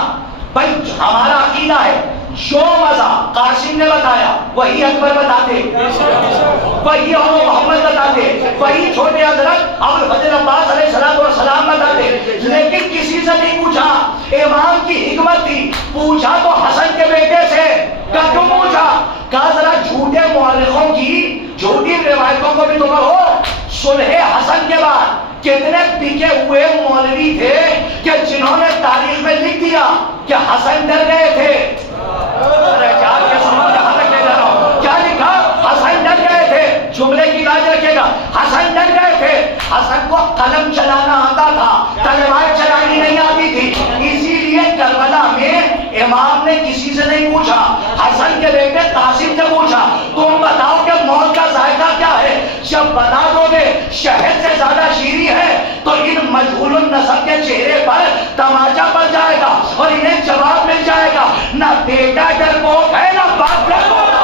بھائی ہمارا عقیدہ ہے جو مزہ قاسم نے بتایا وہی اکبر بتاتے، وہی اونو محمد بتاتے، وہی چھوٹے حضرت ابوالفضل عباس علیہ السلام بتاتے. لیکن کسی سے نہیں پوچھا. امام کی حکمت تھی. پوچھا تو حسن کے بیٹے سے. کیوں پوچھا؟ کہا ذرا جھوٹے مورخوں کی جھوٹی روایتوں کو بھی تو پڑھو. صلح حسن کے بعد کتنے بکے ہوئے مولوی تھے کہ جنہوں نے تاریخ میں لکھ دیا کہ حسن ڈر گئے تھے. کیا لکھا؟ حسن ڈر گئے تھے. جملے کی لاج رکھے گا، حسن ڈر گئے تھے. حسن کو قلم چلانا آتا تھا، تلوار چلانی نہیں آتی تھی. اسی لیے کربلا میں امام نے کسی سے نہیں پوچھا، حسن کے بیٹے قاسم سے پوچھا تم بتاؤ کہ موت کا ذائقہ کیا ہے؟ جب بتا دو گے شہد سے زیادہ شیریں ہے تو ان مجہول النسب کے چہرے پر تماچا پڑ جائے گا اور انہیں جواب مل جائے گا. نہ بیٹا ڈرپوک ہے نہ باپ ڈرپوک.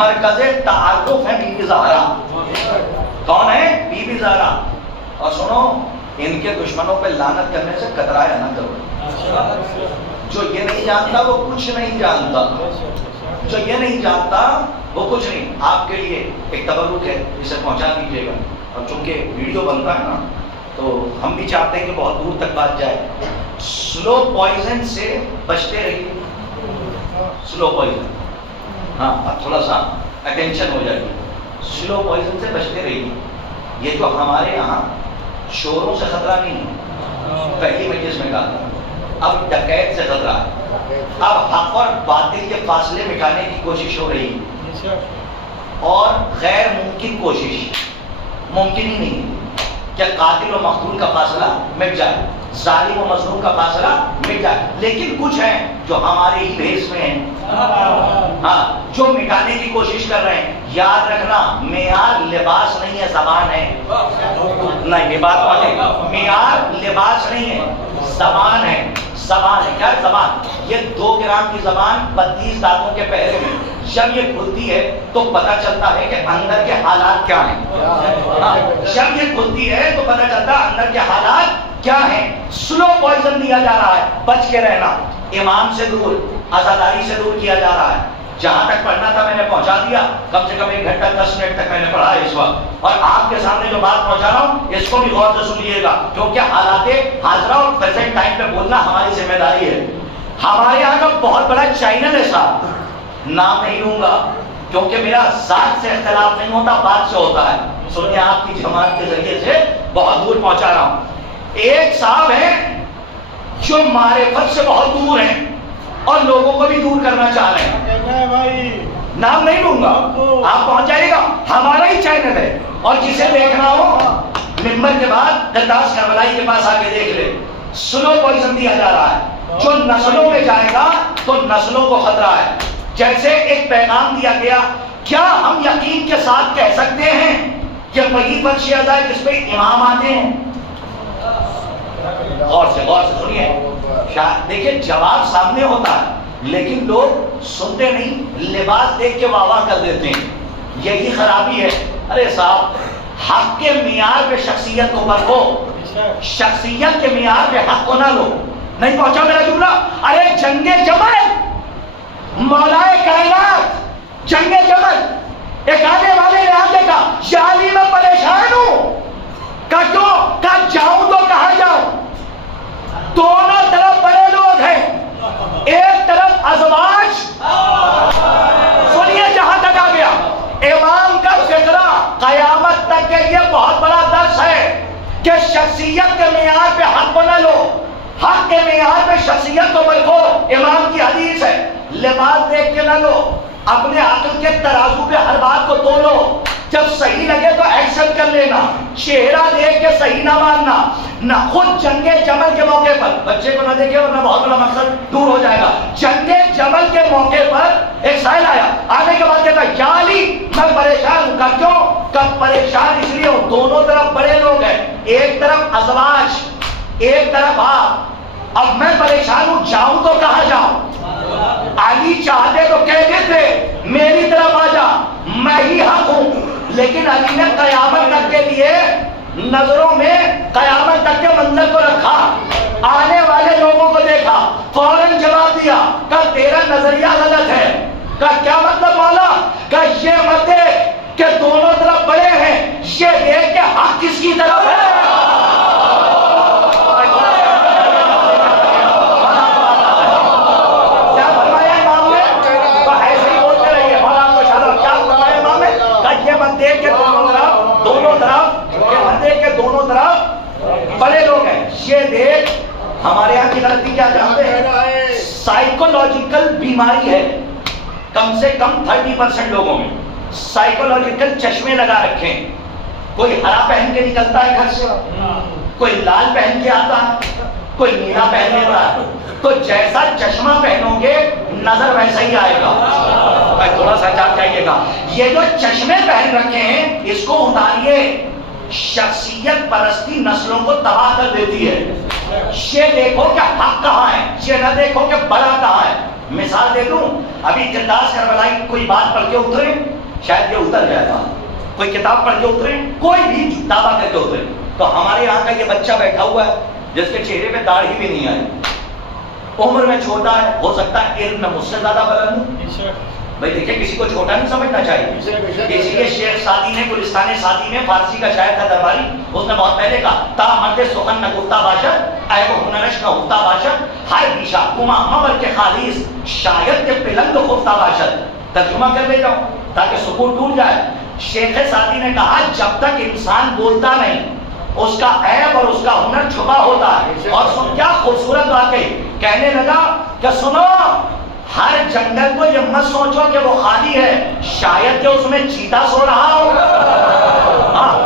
مرکز تعارف ہے بی بی زہرا. کون ہے؟ بی بی زہرا. اور سنو ان کے دشمنوں پہ لعنت کرنے سے کترایا نہ کرو. جو یہ نہیں جانتا وہ کچھ نہیں جانتا، جو یہ نہیں جانتا وہ کچھ نہیں. آپ کے لیے ایک تبرک ہے، اسے پہنچا دیجیے گا. اور چونکہ ویڈیو بنتا ہے نا تو ہم بھی چاہتے ہیں کہ بہت دور تک بات جائے. سلو پوائزن سے بچتے رہیے. سلو پوائزن ہاں اب تھوڑا سا اٹینشن ہو جائے گی. سلو پوائزن سے بچتے رہیے. یہ جو ہمارے یہاں چوروں سے خطرہ نہیں ہے، پہلی مجلس میں کہا تھا، اب ڈکیت سے خطرہ ہے. اب حق اور باطل کے فاصلے مٹانے کی کوشش ہو رہی ہے، اور غیر ممکن کوشش، ممکن ہی نہیں ہے کہ قاتل و مقتول کا فاصلہ مٹ جائے، ظالم و مظلوم کا فاصلہ مٹ جائے. لیکن کچھ ہیں جو ہمارے ہی بھیس میں ہیں، ہاں، جو مٹانے کی کوشش کر رہے ہیں. یاد رکھنا، معیار لباس نہیں ہے، زبان ہے. نہیں، یہ بات مانے، معیار لباس نہیں ہے، زبان ہے. زبان ہے. کیا زبان؟ یہ 2 گرام کی زبان 32 دانتوں کے پہرے میں جب یہ کھلتی ہے تو پتہ چلتا ہے کہ اندر کے حالات کیا ہیں. جب یہ کھلتی ہے تو پتہ چلتا ہے اندر کے حالات کیا ہیں. سلو پوائزن دیا جا رہا ہے، بچ کے رہنا. امام سے دور، عزاداری سے دور کیا جا رہا ہے. جہاں تک پڑھنا تھا میں نے پہنچا دیا. کم سے کم 1 گھنٹہ 10 منٹ تک میں نے پڑھا ہے اس وقت، اور آپ کے سامنے جو بات پہنچا رہا ہوں اس کو بھی غور سے سنیے گا، کیونکہ حالات حاضرہ اور پریزنٹ ٹائم پہ بولنا ہماری ذمہ داری ہے. ہمارے یہاں کا بہت بڑا چینل ہے صاحب، نام نہیں لوں گا کیونکہ میرا ذات سے اختلاف نہیں ہوتا، بات سے ہوتا ہے. سنیے، آپ کی جماعت کے ذریعے سے بہت دور پہنچا رہا ہوں. ایک صاحب ہیں جو معرفت سے بہت دور ہیں اور لوگوں کو بھی دور کرنا چاہ رہے ہیں. نام نہیں لوں گا، آپ پہنچ جائیے گا. ہمارا ہی چینل ہے، اور جسے دیکھنا ہو ممبر کے بعد درداس کربلائی کے پاس آ کے دیکھ لے. سلو پوائزن دیا جا رہا ہے، جو نسلوں میں جائے گا تو نسلوں کو خطرہ ہے. جیسے ایک پیغام دیا گیا، کیا ہم یقین کے ساتھ کہہ سکتے ہیں کہ وہی بخش ہے جس پہ امام آتے ہیں؟ غور سے سنیے. دیکھیں، جواب سامنے ہوتا ہے لیکن لوگ سنتے نہیں، لباس دیکھ کے واہ واہ کر دیتے ہیں. یہی خرابی ہے. ارے صاحب، حق کے معیار پہ شخصیت کو پرکھو، شخصیت کے معیار پہ حق کو نہ لو. نہیں پہنچا میرا جملہ؟ ارے جنگ جمل، مولائے کائنات، جنگ جمل، ایک آنے والے نے آگے کہا شالی میں پریشان ہوں. کہا کیوں؟ کہا جاؤں تو کہاں جاؤں؟ دونوں طرف بڑے لوگ ہیں، ایک طرف ازواج. سنیے، جہاں تک آ گیا امام کا فکرہ قیامت تک کے یہ بہت بڑا درس ہے کہ شخصیت کے معیار پہ حق کو نہ لو، حق کے معیار پہ شخصیت کو پرکھو. امام کی حدیث ہے، لباس دیکھ کے نہ لو، اپنے عقل کے ترازو پہ ہر بات کو تولو. جب صحیح لگے تو ایکسپٹ کر لینا، چہرہ دیکھ کے صحیح نہ ماننا. نہ خود جنگ جمل کے موقع پر، بچے کو نہ دیکھے ورنہ بہت بڑا مقصد دور ہو جائے گا. جنگ جمل کے موقع پر ایک سائل آیا، آنے کے بعد کہتا یا علی میں پریشان ہوں. کہا کیوں؟ کب پریشان اس لیے ہوں، دونوں طرف بڑے لوگ ہیں، ایک طرف ازواج، ایک طرف آپ. اب میں پریشان ہوں، جاؤں تو کہاں جاؤں؟ علی چاہتے تو کہتے تھے میری طرف آ جا، میں ہی حق ہوں. لیکن علی نے قیامت تک کے لیے نظروں میں قیامت تک کے منظر کو رکھا، آنے والے لوگوں کو دیکھا، فوراً جواب دیا. کہا تیرا نظریہ غلط ہے. کہا کیا مطلب مولا؟ کہا یہ مت دیکھ کہ دونوں طرف بڑے ہیں، یہ دیکھ کہ حق کس کی طرف ہے. بڑے لوگ ہیں، یہ دیکھ. ہمارے یہاں کی غلطی کیا جانتے ہیں؟ سائیکولوجیکل بیماری ہے کم سے کم 30% لوگوں میں. سائیکولوجیکل چشمے لگا رکھے ہیں. کوئی ہرا پہن کے نکلتا ہے گھر سے، کوئی لال پہن کے آتا ہے، کوئی نیلا پہن لیتا ہے. تو جیسا چشمہ پہنو گے نظر ویسا ہی آئے گا. تھوڑا سا جان جائیے گا. یہ جو چشمے پہن رکھے ہیں اس کو اتاریے. شخصیت پرستی نسلوں کو تباہ کر دیتی ہے. یہ دیکھو کہ حق کہاں ہے، یہ نہ دیکھو کہ بڑا کہاں ہے. مثال دے دوں، ابھی درداس کربلائی کوئی بات پڑھ کے اترے، شاید یہ اتر جائے گا. کوئی کتاب پڑھ کے اترے، کوئی بھی دعویٰ کر کے اترے، تو ہمارے یہاں کا یہ بچہ بیٹھا ہوا ہے جس کے چہرے پہ داڑھی بھی نہیں آئی، عمر میں چھوٹا ہے، ہو سکتا ہے علم میں مجھ سے زیادہ بلند ہوں. بھائی دیکھیں، کسی کو چھوٹا نہیں سمجھنا چاہیے. اسی لیے شیخ سعدی نے گلستان سعدی میں، فارسی کا شاعر تھا درباری، اس نے بہت پہلے کہا تا مرد سخن نہ گفتہ باشد اے وہ ہنرش نہ ہفتہ باشد ہر بیشا کما مبر کے خالیز شاید کے پلنگ خفتہ باشد. ترجمہ کر لیتا ہوں تاکہ سکون ٹوٹ جائے. شیخ سعدی نے کہا جب تک انسان بولتا نہیں اس کا عیب اور اس کا ہنر چھپا ہوتا ہے. اور سن کیا خوبصورت بات ہے, کہنے لگا کہ سنو ہر جنگل کو یہ مت سوچو کہ وہ خالی ہے, شاید کہ اس میں چیتا سو رہا ہو.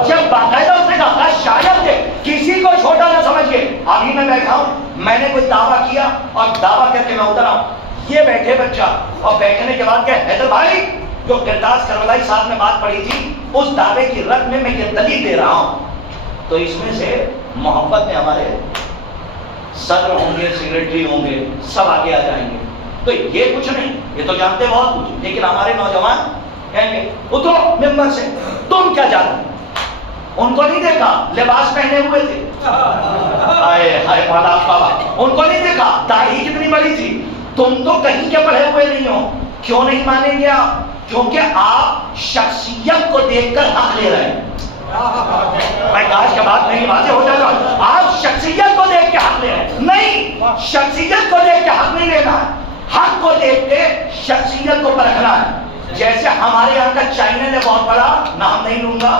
جب باقاعدہ اس نے کہا شاید کہ کسی کو چھوٹا نہ سمجھے. ابھی میں بیٹھا ہوں, میں نے کوئی دعویٰ کیا اور دعویٰ کر کے میں ادھر آؤں, یہ بیٹھے بچہ اور بیٹھنے کے بعد کہ حیدر بھائی جو گرداس کربلائی صاحب نے بات پڑھی تھی اس دعوے کی رد میں یہ دلیل دے رہا ہوں, تو اس میں سے محبت میں ہمارے صدر ہوں گے, سیکریٹری ہوں گے, سب آگے آ جائیں گے. تو یہ کچھ نہیں, یہ تو جانتے بہت کچھ, لیکن ہمارے نوجوان کہیں گے اترو ممبر سے, تم کیا جانو. ان کو نہیں دیکھا لباس پہنے ہوئے تھے, ہائے ہائے بابا, ان کو نہیں دیکھا داڑھی کتنی بڑی تھی. تم تو کہیں کے پڑھے ہوئے نہیں ہو. کیوں نہیں مانیں گے آپ؟ کیونکہ آپ شخصیت کو دیکھ کر حق لے رہے ہیں. میں کاش کا بات نہیں واضح ہو جاتا. آپ شخصیت کو دیکھ کے حق لے رہے ہیں, نہیں, شخصیت کو دیکھ کے حق نہیں لینا ہے, حق کو دیکھ کے شخصیت کو پرکھنا ہے. جیسے ہمارے یہاں کا چائنا نے بہت بڑا نام نہیں لوں گا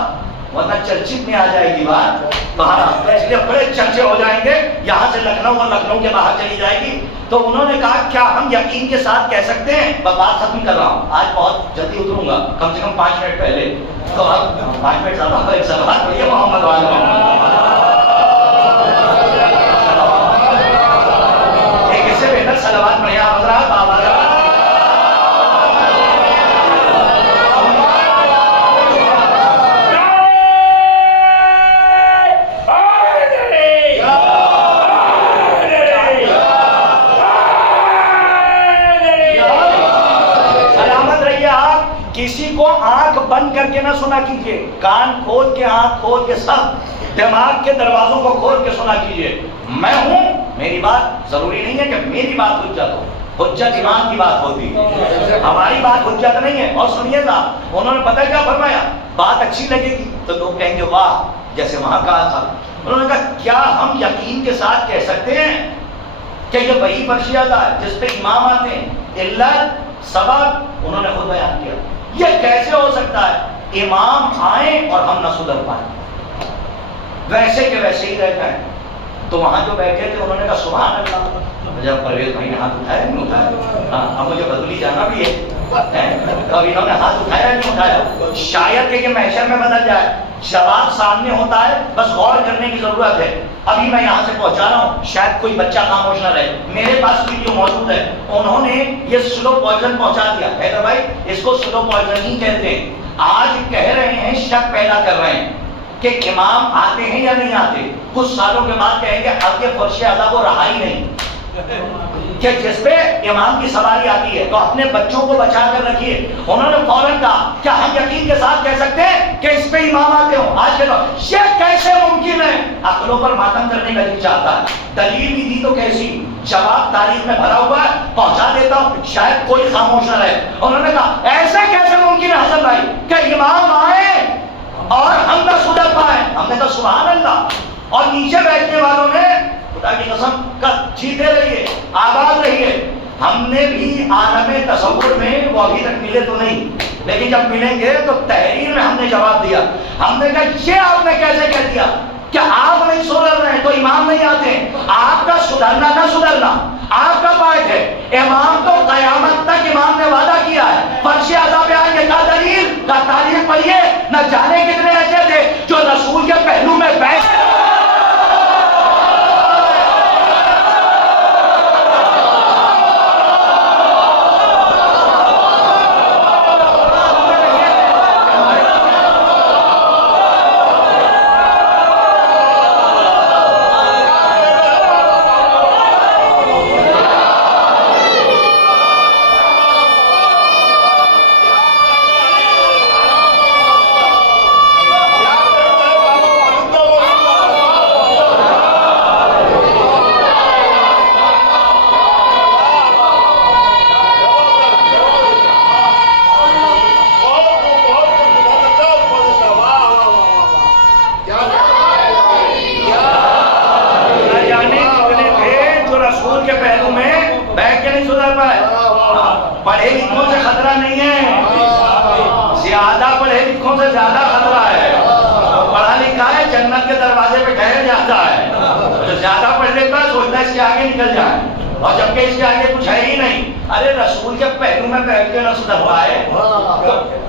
ورنہ چرچت میں آ جائے گی بات, باہر اس لیے بڑے چرچے ہو جائیں گے, یہاں سے لکھنؤ اور لکھنؤ کے باہر چلی جائے گی. تو انہوں نے کہا کیا ہم یقین کے ساتھ کہہ سکتے ہیں, میں بات ختم کر رہا ہوں, آج بہت جلدی اتروں گا, کم سے کم 5 منٹ پہلے. تو اب 5 منٹ زیادہ ایک سوال پڑھیے محمد والا, ایک اس سے بہتر صلوات پڑھیے حضرات. کسی کو آنکھ بند کر کے نہ سنا کیجئے, کان کھول کے, آنکھ کھول کے, سب دماغ کے دروازوں کو کھول کے سنا کیجئے. میں ہوں, میری بات ضروری نہیں ہے کہ میری بات حجت ہو, حجت امام کی بات ہوتی ہے, ہماری بات حجت نہیں ہے. اور سنیے گا, انہوں نے پتہ کیا فرمایا, بات اچھی لگے گی تو لوگ کہیں گے واہ, جیسے وہاں کہا تھا. انہوں نے کہا کیا ہم یقین کے ساتھ کہہ سکتے ہیں کہ یہ وہی فرشیادہ ہے جس پہ امام آتے ہیں, علت سبب انہوں نے خود بیان کیا. یہ کیسے ہو سکتا ہے امام آئیں اور ہم نہ سدھر پائیں, ویسے کہ ویسے ہی رہتا ہے. تو وہاں جو بیٹھے تھے انہوں نے کہا سبحان اللہ. جب پرویز بھائی نے ہاتھ اٹھایا نہیں اٹھایا, اب مجھے بدلی جانا بھی ہے, تو اب انہوں نے ہاتھ اٹھایا نہیں اٹھایا. شاید کہ یہ محشر میں بدل جائے, جواب سامنے ہوتا ہے, بس غور کرنے کی ضرورت ہے. ابھی میں یہاں سے پہنچا رہا ہوں, شاید کوئی بچہ خاموش نہ رہے, میرے پاس ویڈیو موجود ہے. انہوں نے یہ سلو پوائزن پہنچا دیا. حیدر بھائی اس کو سلو پوائزن ہی کہتے ہیں. آج کہہ رہے ہیں, شک پیدا کر رہے ہیں کہ امام آتے ہیں یا نہیں آتے. کچھ سالوں کے بعد کہیں گے اب یہ فرش ادا وہ رہا ہی نہیں کہ جس پہ امام کی سواری آتی ہے, تو اپنے بچوں کو بچا کر رکھیے. انہوں نے فوراً کہا کیا ہم یقین کے ساتھ کہہ سکتے ہیں کہ اس پہ امام آتے ہوں؟ آج کے دور یہ کیسے ممکن ہے؟ عقلوں پر ماتم کرنے کا جی چاہتا ہے. دلیل بھی دی تو کیسی, جواب تاریخ میں بھرا ہوا ہے, پہنچا دیتا ہوں, شاید کوئی خاموش نہ رہے. انہوں نے کہا ایسے کیسے ممکن ہے حسن بھائی کہ امام آئے اور ہم نہ سدھر پائے؟ ہم نے کہا سبحان اللہ. اور نیچے بیٹھنے والوں نے خدا کی قسم کا جیتے رہیے, آباد رہیے. ہم نے بھی عالم تصور میں وہ ابھی تک ملے تو نہیں, لیکن جب ملیں گے تو تحریر میں ہم نے جواب دیا. ہم نے کہا یہ آپ نے کیسے کہہ دیا کہ آپ نہیں سدھر رہے تو امام نہیں آتے؟ آپ کا سدھرنا نہ سدھرنا آپ کا پارٹ ہے. امام تو قیامت تک امام نے وعدہ کیا ہے فرش ادا پہ آئیں گے. کا دلیل کا تاریخ پڑھیے, نہ جانے کتنے ایسے تھے جو رسول کے پہلو میں بیٹھ زیادہ پڑھے لکھوں سے زیادہ خطرہ ہے. پڑھا لکھا ہے جنت کے دروازے پہ ٹھہر جاتا ہے. جو زیادہ پڑھ لیتا ہے سوچتا ہے اس کے آگے نکل جائے, اور جبکہ اس کے آگے کچھ ہے ہی نہیں. ارے رسول کے پہلو میں بیٹھ کے نہ سدھر پائے.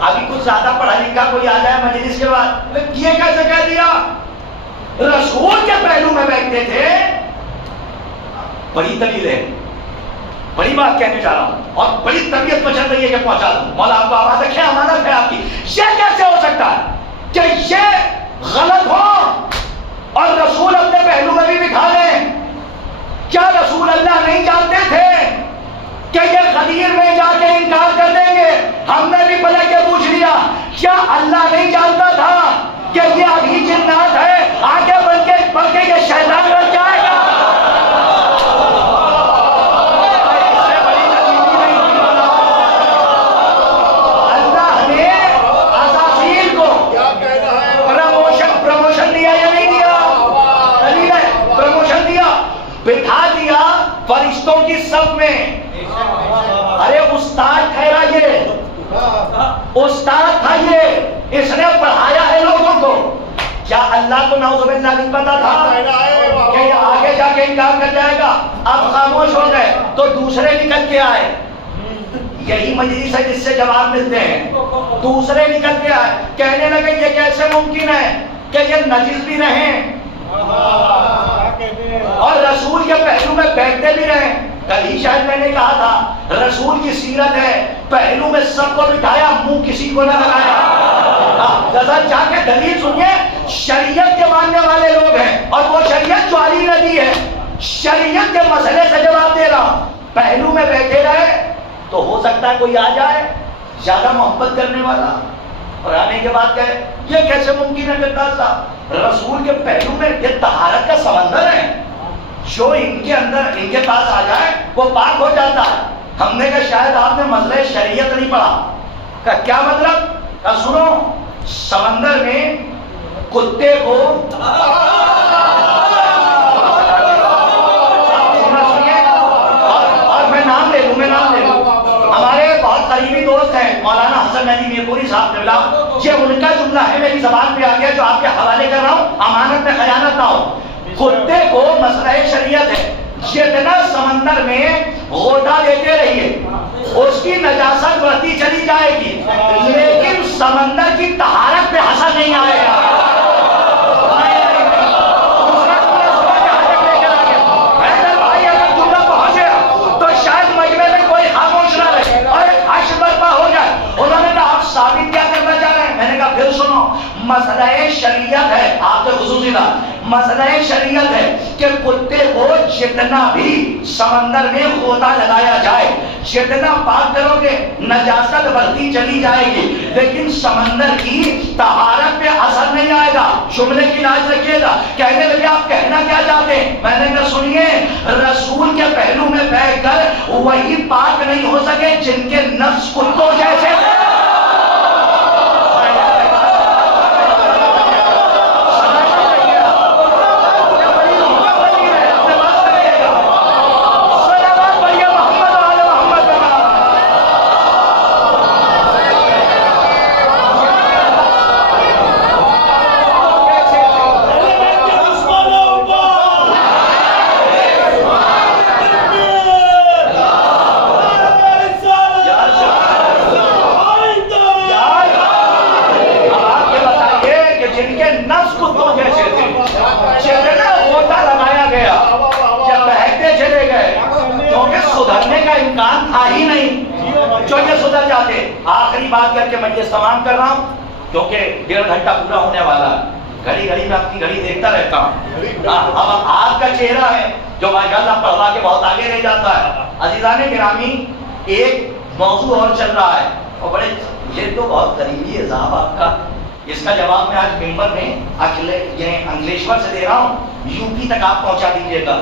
ابھی کچھ زیادہ پڑھا لکھا کوئی آ جائے مجلس کے بعد, یہ کیسے کہہ دیا؟ رسول کے پہلو میں بیٹھتے تھے. بڑی دلیل ہے, بڑی بات کہنے جا رہا ہوں, اور بڑی طبیعت کو چل رہی ہے کہ پہنچا دوں. مولا آپ کو آواز رکھے, امانت ہے آپ کی. یہ کیسے ہو سکتا ہے کہ یہ غلط ہو اور رسول اپنے پہلو میں بھی بٹھا لیں؟ کیا رسول اللہ نہیں جانتے تھے کہ یہ غدیر میں جا کے انکار کر دیں گے؟ ہم نے بھی پلٹ کے پوچھ لیا, کیا اللہ نہیں جانتا تھا کہ یہ ابھی جنات ہے, آگے بڑھ کے یہ شیطان بن جائے گا؟ اللہ نے عزازیل کو پروموشن دیا یا نہیں دیا؟ دلیل ہے, پروموشن دیا, بٹھا دیا فرشتوں کی صف میں. ارے استاد ٹھہرا, یہ استاد تھا, یہ اس نے پڑھایا ہے لوگوں کو. کیا اللہ کو نعوذ باللہ نہیں پتا تھا کہ یہ آگے جا کے انکار کر جائے گا؟ اب خاموش ہو گئے تو دوسرے نکل کے آئے. یہی مجلس ہے جس سے جواب ملتے ہیں. دوسرے نکل کے آئے, کہنے لگے یہ کیسے ممکن ہے کہ یہ نجس بھی رہیں اور رسول کے پہلو میں بیٹھتے بھی رہیں. کل ہی شاید میں نے کہا تھا رسول کی سیرت ہے, پہلو میں سب کو بٹھایا, منہ کسی کو نہ لگایا. ذرا جا کے دلیل سنیے. شریعت کے ماننے والے لوگ ہیں, اور وہ شریعت جو علی نے دی ہے, شریعت کے مسئلے سے جواب دے رہا ہوں. پہلو میں بیٹھے رہے تو ہو سکتا ہے کوئی آ جائے زیادہ محبت کرنے والا, اور آنے کے بعد کہے یہ کیسے ممکن ہے کہ صاحب رسول کے پہلو میں یہ طہارت کا سمندر ہے, جو ان کے اندر ان کے پاس آ جائے وہ پاک ہو جاتا ہے. ہم نے کہا شاید آپ نے مسئلہ شریعت نہیں پڑھا. کہا کیا مطلب؟ کہا سنو, سمندر میں کتے کو اور میں نام لے لوں, ہمارے بہت قریبی دوست ہیں مولانا حسن علی میرپوری صاحب نے بلا, یہ ان کا جملہ ہے, میری زبان پہ آ گیا جو آپ کے حوالے کر رہا ہوں, امانت میں خیانت نہ ہو. کتے کو مسئلہ شریعت ہے, جتنا سمندر میں غوطہ دیتے رہیے اس کی نجاست بڑھتی چلی جائے گی, لیکن سمندر کی طہارت پہ اثر نہیں آئے گا. بھائی اگر جملہ پہنچ گیا تو شاید مجمع میں کوئی خاموش نہ رہے اور ایک حشر برپا ہو جائے. انہوں نے کہا آپ ثابت کیا کرنا چاہ رہے ہیں؟ میں نے کہا پھر سنو, مسئلہ شریعت ہے, آپ سے خصوصی بات, مسئلہ شریعت ہے کہ کتے کو جتنا بھی سمندر میں غوطہ لگایا جائے, جتنا پاک کرو گے نجاست بڑھتی چلی جائے گی, لیکن سمندر کی طہارت پہ اثر نہیں آئے گا. جملے کی لاج رکھیے گا. کہنے لگے آپ کہنا کیا چاہتے ہیں؟ میں نے کہا سنیے, رسول کے پہلو میں بیٹھ کر وہی پاک نہیں ہو سکے جن کے نفس کتوں جیسے تھے. آخری بات کر کے میں یہ تمام کر رہا ہوں کیونکہ 1.5 گھنٹہ پورا ہونے والا ہے. گھڑی گھڑی میں آپ کی گھڑی دیکھتا رہتا ہوں. اب آپ کا چہرہ ہے جو ماشاءاللہ پڑھا کے بہت آگے رہ جاتا ہے. عزیزان گرامی, ایک موضوع اور چل رہا ہے, اور بڑے یہ تو بہت قریبی ہے صاحب آپ کا, اس کا جواب میں آج ممبر میں انگلیشور سے دے رہا ہوں. یو پی تک آپ پہنچا دیجیے گا,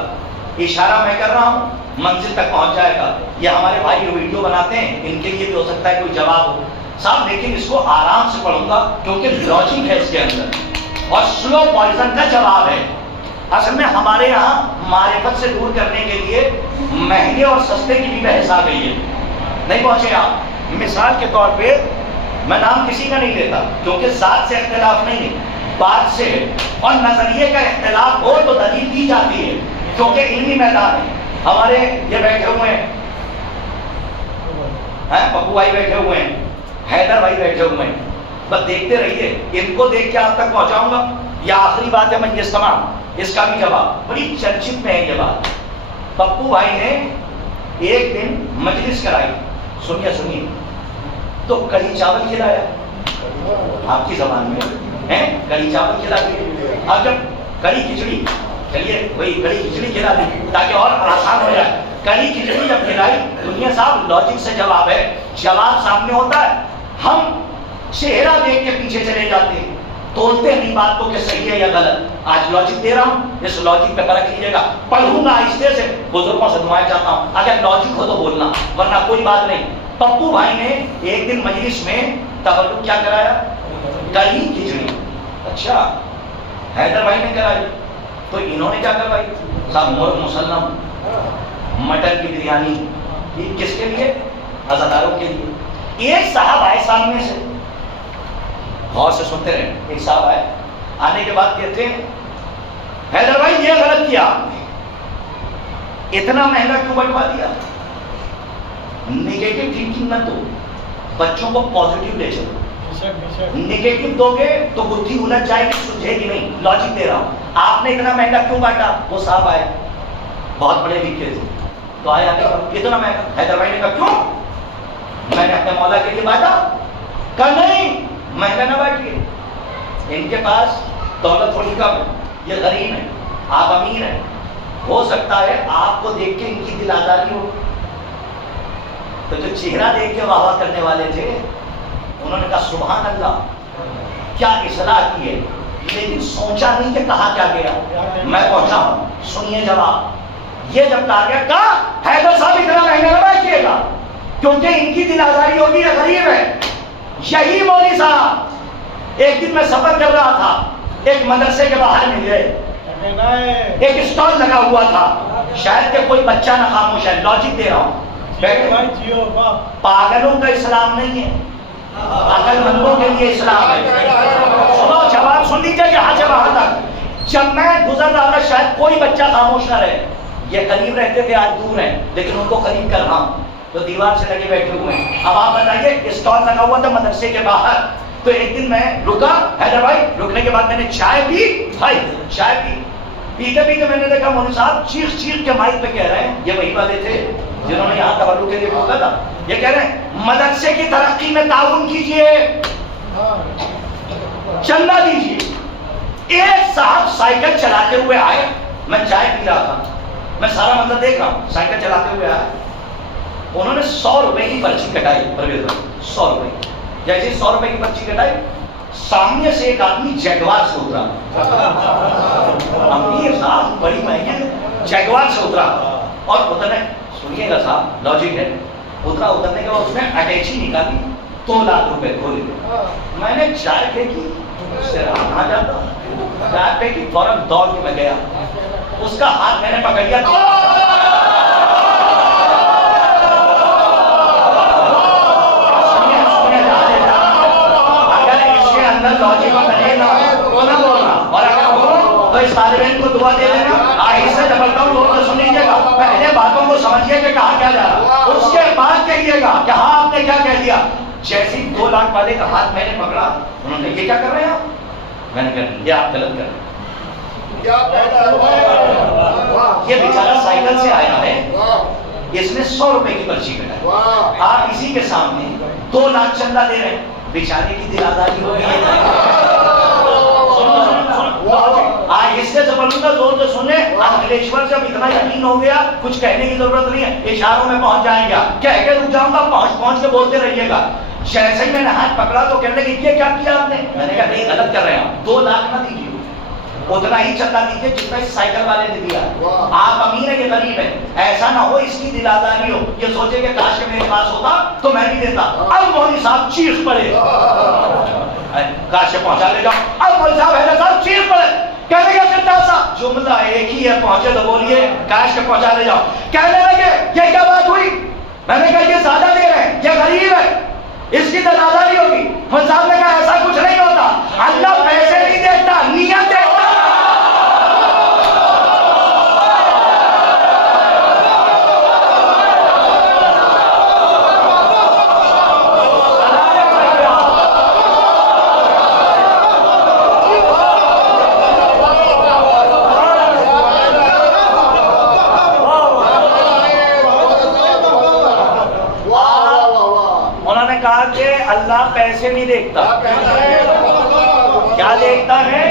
اشارہ میں کر رہا ہوں, منزل تک پہنچ جائے گا. یہ ہمارے بھائی جو ویڈیو بناتے ہیں ان کے لیے بھی ہو سکتا ہے کوئی جواب ہو صاحب, لیکن اس کو آرام سے پڑھوں گا کیونکہ لاجک ہے اس کے اندر اور سلو پوائزن کا جواب ہے. اصل میں ہمارے یہاں معرفت سے دور کرنے کے لیے مہنگے اور سستے کی بھی بحث آ گئی ہے. نہیں پہنچے آپ. مثال کے طور پہ میں نام کسی کا نہیں لیتا کیونکہ ذات سے اختلاف نہیں ہے، بات سے ہے، اور نظریے کا اختلاف ہو تو دلیل دی جاتی ہے کیونکہ علمی میدان ہے۔ ہمارے یہ بیٹھے ہوئے ہیں پپو بھائی بیٹھے ہوئے ہیں، حیدر بھائی بیٹھے ہوئے ہیں، بس دیکھتے رہیے، ان کو دیکھ کے آپ تک پہنچاؤں گا۔ یہ آخری بات ہے، میں یہ سمجھ اس کا بھی جواب بڑی چرچت میں ہے یہ بات۔ پپو بھائی نے ایک دن مجلس کرائی، سنیے تو کڑھی چاول کھلایا، آپ کی زبان میں کڑھی چاول کھلا دیے۔ اب جب کڑھی کھچڑی، چلیے وہی کڑھی کھچڑی کھلا دی تاکہ اور آسان ہو جائے، کڑھی کھچڑی جب کھلائی، دنیا صاحب لاجک سے جواب ہے، جواب سامنے ہوتا ہے، ہم چہرہ دیکھ کے پیچھے چلے جاتے ہیں، تولتے نہیں بات کو کہ صحیح ہے یا غلط۔ آج لاجک دے رہا ہوں، اس لاجک پہ پرکھ لیجیے گا، پڑھوں گا آہستہ سے، بزرگوں سے دعائیں چاہتا ہوں، اگر لاجک ہو تو بولنا ورنہ کوئی بات نہیں۔ پپو بھائی نے ایک دن مجلس میں تبرک کیا کرایا؟ کڑھی کھچڑی۔ اچھا، حیدر بھائی نے کرائی تو انہوں نے کیا کروائی؟ صاحب مرغ مسلم، مٹن کی بریانی، یہ کس کے لیے؟ عزاداروں کے لیے۔ ایک صاحب آئے سامنے سے، غور سے سنتے رہے، ایک صاحب آئے، آنے کے بعد کہتے ہیں حیدر بھائی یہ غلط کیا آپ نے، اتنا مہنگا کیوں بٹوا دیا؟ نگیٹو تھنکنگ نہ دو، بچوں کو پازیٹیو لے چلو۔ نگیٹو دو گے تو بدھی الجھ جائے گی، سلجھے گی نہیں۔ لاجک دے رہا ہوں، آپ نے اتنا مہنگا کیوں بانٹا؟ وہ صاحب آئے، بہت بڑے لکھے تھے، تو آئے آگے اتنا مہنگا؟ حیدر بھائی نے کہا کیوں؟ میں نے اپنے مولا کے لیے بانٹا۔ کہا نہیں، مہنگا نہ بانٹیے، ان کے پاس دولت تھوڑی کم ہے، یہ غریب ہیں، آپ امیر ہیں، ہو سکتا ہے آپ کو دیکھ کے ان کی دل آزاری ہو۔ تو جو چہرہ دیکھ کے واہ واہ کرنے والے تھے انہوں نے کہا سبحان اللہ، کیا اصلاح کی ہے، لیکن سوچا نہیں کہ کہا کیا گیا۔ میں پہنچا ہوں، سنیے جواب۔ یہ جب کہا گیا، کہا حیدر صاحب اتنا مہنگا نہ بیچیے گا کیونکہ ان کی دل آزاری ہوگی، یہ غریب ہے۔ یہی مولوی صاحب، ایک دن میں سفر کر رہا تھا، ایک مدرسے کے باہر مل گئے، ایک اسٹال لگا ہوا تھا، شاید کہ کوئی بچہ نہ خاموش ہے، لاجک دے رہا ہوں۔ پاگلوں کا اسلام نہیں ہے، عقل مندوں کے لیے اسلام ہے۔ سنو، جواب سن لیجیے یہاں سے وہاں تک۔ جب میں گزر رہا تھا شاید کوئی بچہ خاموش نہ رہے، یہ قریب رہتے تھے، آج دور ہیں، لیکن ان کو قریب کر رہا ہوں تو دیوار سے لگے بیٹھے ہوئے ہیں۔ اب آپ بتائیے، اسٹال لگا ہوا تھا مدرسے کے باہر، تو ایک دن میں رکا، حیدر بھائی رکنے کے بعد میں نے چائے پی، بھائی چائے پی، پیتے پیتے میں نے دیکھا مولوی صاحب چیخ چیخ کے مائک پہ کہہ رہے ہیں، یہ وہی والے تھے جنہوں نے یہاں تبرک کے لیے روکا تھا، یہ کہہ رہے ہیں مدرسے کی ترقی میں تعاون کیجئے، چندہ دیجئے۔ ایک صاحب سائیکل چلاتے ہوئے آئے، میں چائے پی رہا تھا، میں سارا منظر دیکھ رہا ہوں، سائیکل چلاتے ہوئے آئے، انہوں نے 100 روپے کی پرچی کٹائی، پرویز بھائی 100 روپے، جیسے 100 روپے کی پرچی کٹائی، سامنے سے ایک آدمی جیگوار سے اترا، امیر صاحب بڑی مہنگی، جیگوار سے اترا، اور اترنے، سنیے گا صاحب لاجک ہے، اترنے کے بعد اس نے اٹیچی نکالی، 2 لاکھ روپے کھولے۔ میں نے چائے پھینکی، اس سے رہا نہ جاتا، چائے پھینکی، فوراً دوڑ کے میں گیا، اس کا ہاتھ میں نے پکڑ لیا، اس طالب علم کو دعا دے دینا، آہستہ سے بولتا ہوں، لوگوں کو سن لیجیے گا، پہلے باتوں کو سمجھیے کہ کہا کیا جا رہا، اس کے بعد کہیے گا کہ ہاں آپ نے کیا کہہ دیا۔ جیسے 2 لاکھ والے کا ہاتھ میں نے پکڑا، انہوں نے یہ کیا کر رہے ہیں آپ؟ میں نے کہا یہ آپ غلط کر رہے ہیں۔ یہ بیچارہ سائیکل سے آیا ہے، اس نے 100 روپے کی پرچی کٹائی، آپ اسی کے سامنے 2 لاکھ چندہ دے رہے ہیں، بیچارے کی دل آزاری ہو گئی ہے۔ آج اس سے بولوں گا، زور سے سنیں، انگلیشور سے اب اتنا یقین ہو گیا، کچھ کہنے کی ضرورت نہیں ہے، اشاروں میں پہنچ جائیں گا، کہہ کے رک جاؤں گا، پہنچ کے بولتے رہیے گا۔ جیسے ہی میں نے ہاتھ پکڑا تو کہنے لگے یہ کیا کیا آپ نے؟ میں نے کہا نہیں، غلط کر رہے ہیں، 2 لاکھ نہ دیجیے، اتنا ہی چندہ دیجیے جتنا اس سائیکل والے نے دیا۔ آپ امیر ہیں، یہ غریب ہے، ایسا نہ ہو اس کی دل آزاری ہو، یہ سوچے کہ کاش کہ میرے پاس ہوتا تو میں بھی دیتا۔ اب مولوی صاحب چیخ پڑے، کاش سے پہنچا لے جاؤ، اب مولوی صاحب حیدر صاحب چیخ پڑے، کہنے لگے چٹا سا جملہ ایک ہی ہے، پہنچے تو بولیے کاش کے پہنچا لے جاؤ۔ کہنے لگے یہ کیا بات ہوئی؟ میں نے کہا یہ زیادہ دے رہے ہیں، یہ غریب ہے، اس کی تنازع نہیں ہوگی. خود صاحب نے کہا ایسا کچھ نہیں ہوتا. اللہ پیسے نہیں دیکھتا, نیت دیکھتا. اللہ پیسے نہیں دیکھتا, کیا دیکھتا ہے؟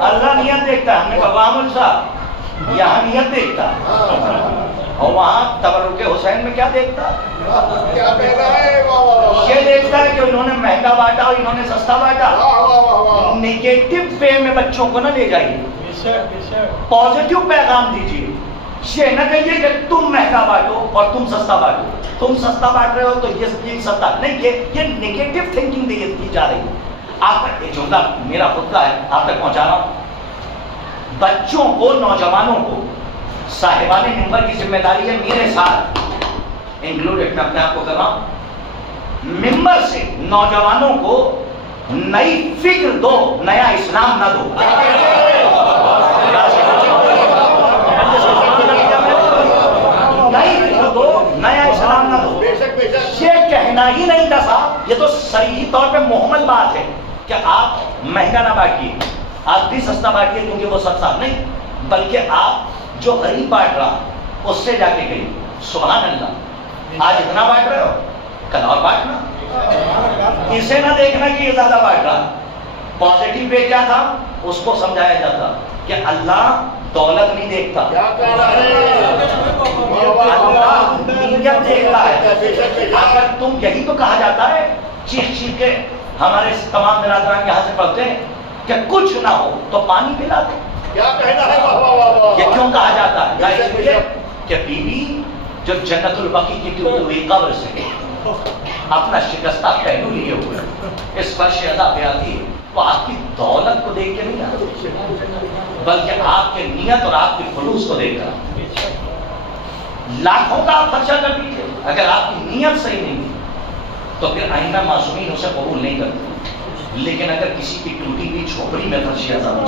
اللہ نیت دیکھتا ہے. ہم نے بابا صاحب یہاں نیت دیکھتا, اور وہاں تبرک حسین میں کیا دیکھتا؟ یہ دیکھتا ہے کہ انہوں نے مہنگا بانٹا اور انہوں نے سستا بانٹا. نیگیٹو وے میں بچوں کو نہ لے جائیے, پازیٹیو پیغام دیجیے. یہ نہ کہیے کہ تم مہنگا بانٹو اور تم سستا بانٹو, تم سستا بانٹ رہے ہو تو یہ سستا نہیں. یہ نیگیٹو تھنکنگ دی جا رہی ہے. آپ کا یہ جملہ میرا خود کا ہے, آپ تک پہنچا رہا ہوں. بچوں کو, نوجوانوں کو صاحبان ممبر کی ذمہ داری ہے میرے ساتھ انکلوڈیڈ, میں اپنے آپ کو کر رہا ہوں, ممبر سے نوجوانوں کو نئی فکر دو, نیا اسلام نہ دو. نیا اسلام نہ دو. یہ کہنا ہی نہیں تھا صاحب, یہ تو صریحی طور پہ محمل بات ہے کہ آپ مہنگا نہ بانٹیے, آپ بھی سستا بانٹیے کیونکہ وہ سستا نہیں, بلکہ آپ جو غریب بانٹ رہا اس سے جا کے کہیے سبحان اللہ آج اتنا بانٹ رہے ہو, کل اور بانٹنا. اسے نہ دیکھنا کہ یہ زیادہ بانٹ رہا. پازیٹیو وے کیا تھا, اس کو سمجھایا جاتا کہ اللہ دولت نہیں دیکھتا, اللہ نیت دیکھتا ہے. اگر تم, یہی تو کہا جاتا ہے چیخ چیخ کے, ہمارے تمام برادران یہاں سے پڑھتے ہیں کہ کچھ نہ ہو تو پانی پلا دو. کیا کہنا ہے, یہ کیوں کہا جاتا ہے؟ اس لیے کہ بیوی جو جنت البقیع کی ٹوٹی ہوئی قبر سے اپنا شکستہ پہلو لیے ہوئے اس فرش ادا پہ آتی ہے, تو آپ کی دولت کو دیکھ کے نہیں آتی, بلکہ آپ کے نیت اور آپ کے خلوص کو دیکھ کر. لاکھوں کا آپ خرچہ کر دیجیے, اگر آپ کی نیت صحیح نہیں تو پھر آئندہ معصومین اسے قبول نہیں کرتے. لیکن اگر کسی کی ٹوٹی ہوئی جھوپڑی میں خرچہ زیادہ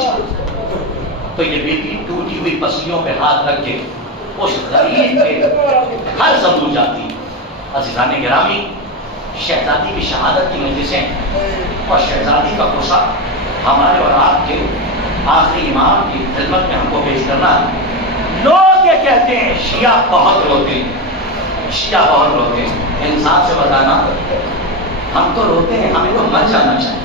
تو یہ بیٹی ٹوٹی ہوئی پسلیوں پہ ہاتھ رکھ کے اس غریب پہ ہر ضرور جاتی. عزیزان گرامی, شہزادی کی شہادت کی مجلسیں اور شہزادی کا غصہ ہمارے اور آپ کے آخری امام کی خدمت میں ہم کو پیش کرنا ہے. لوگ یہ کہتے ہیں شیعہ بہت روتے ہیں, شیعہ بہت روتے ہیں. انسان سے بتانا, ہم تو روتے ہیں, ہمیں تو مر جانا چاہیے.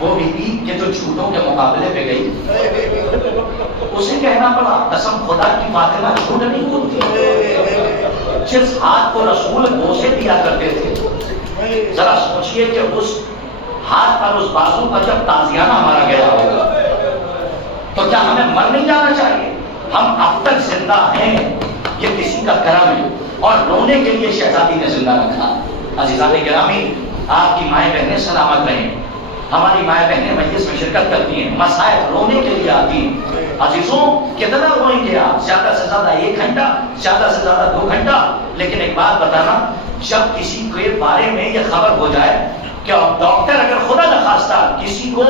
وہ بیوی کے جو جھوٹوں کے مقابلے پہ گئی, اسے کہنا پڑا قسم خدا کی فاطمہ جھوٹ نہیں بولتی. جس ہاتھ کو رسول بوسے دیا کرتے تھے, ذرا سوچئے کہ اس ہاتھ پر, اس بازو پر جب تازیانہ مارا گیا ہوگا تو کیا ہمیں مر نہیں جانا چاہیے؟ ہم اب تک زندہ ہیں, یہ کسی کا کرم ہے, اور رونے کے لیے شہزادی نے زندہ رکھا. عزیزان گرامی, آپ کی مائیں بہنیں سلامت رہیں. ہماری مائیں بہنیں مجلس میں شرکت کرتی ہیں, مسائل رونے کے لیے آتی ہیں. عزیزوں, کتنا روئیں گے آپ؟ زیادہ سے زیادہ 1 گھنٹہ, زیادہ سے زیادہ 2 گھنٹہ. لیکن ایک بات بتانا, جب کسی کے بارے میں یہ خبر ہو جائے کہ ڈاکٹر اگر خدا نخواستہ کسی کو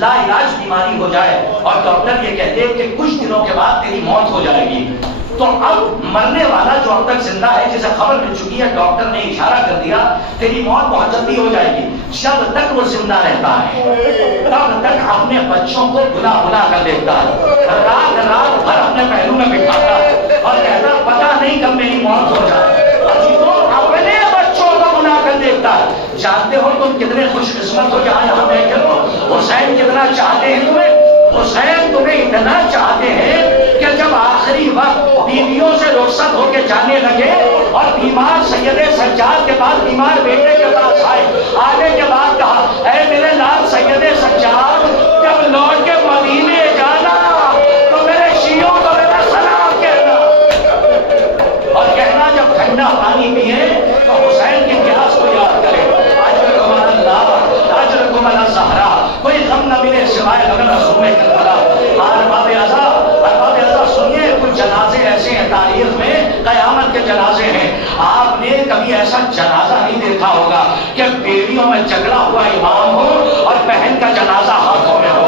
لا علاج بیماری ہو جائے اور ڈاکٹر یہ کہتے ہیں کہ کچھ دنوں کے بعد تیری موت ہو جائے گی, تو اب مرنے والا جو اب تک زندہ ہے, جسے خبر مل چکی ہے, ڈاکٹر نے اشارہ کر دیا تیری موت بہت جلدی ہو جائے گی, جب تک وہ زندہ رہتا ہے تب تک اپنے بچوں کو بلا بلا کر دیکھتا ہے, رات رات بھر اپنے پہلو میں بٹھاتا ہے اور کہتا پتا نہیں کب میری موت ہو جائے. اپنے بچوں کو بلا کر دیکھتا ہے. جانتے ہو تم کتنے خوش قسمت ہو کہ یہاں بیٹھے ہو. حسین کتنا چاہتے ہیں تمہیں, حسین تمہیں اتنا چاہتے ہیں کہ جب آخری وقت بیویوں سے رخصت ہو کے جانے لگے اور بیمار سید سجاد کے بعد بیمار بیٹے کے پاس آئے, آنے کے بعد کہا اے میرے لال سید سجاد, جب لوٹ کے مدینے جانا تو میرے شیعوں کو میرا سلام کہنا, اور کہنا جب ٹھنڈا پانی پیئے تو حسین کے اتہاس کو یاد کرے. اجرکم اللہ, اجرکم علی الزہرا, کوئی غم نہ ملے سوائے غم رسول کربلا. ارباب اعضاء سنیے, کچھ جنازے ایسے ہیں تاریخ میں, قیامت کے جنازے ہیں. آپ نے کبھی ایسا جنازہ میں جھگڑا ہوا امام ہوں اور بہن کا جنازہ ہاتھوں میں ہو.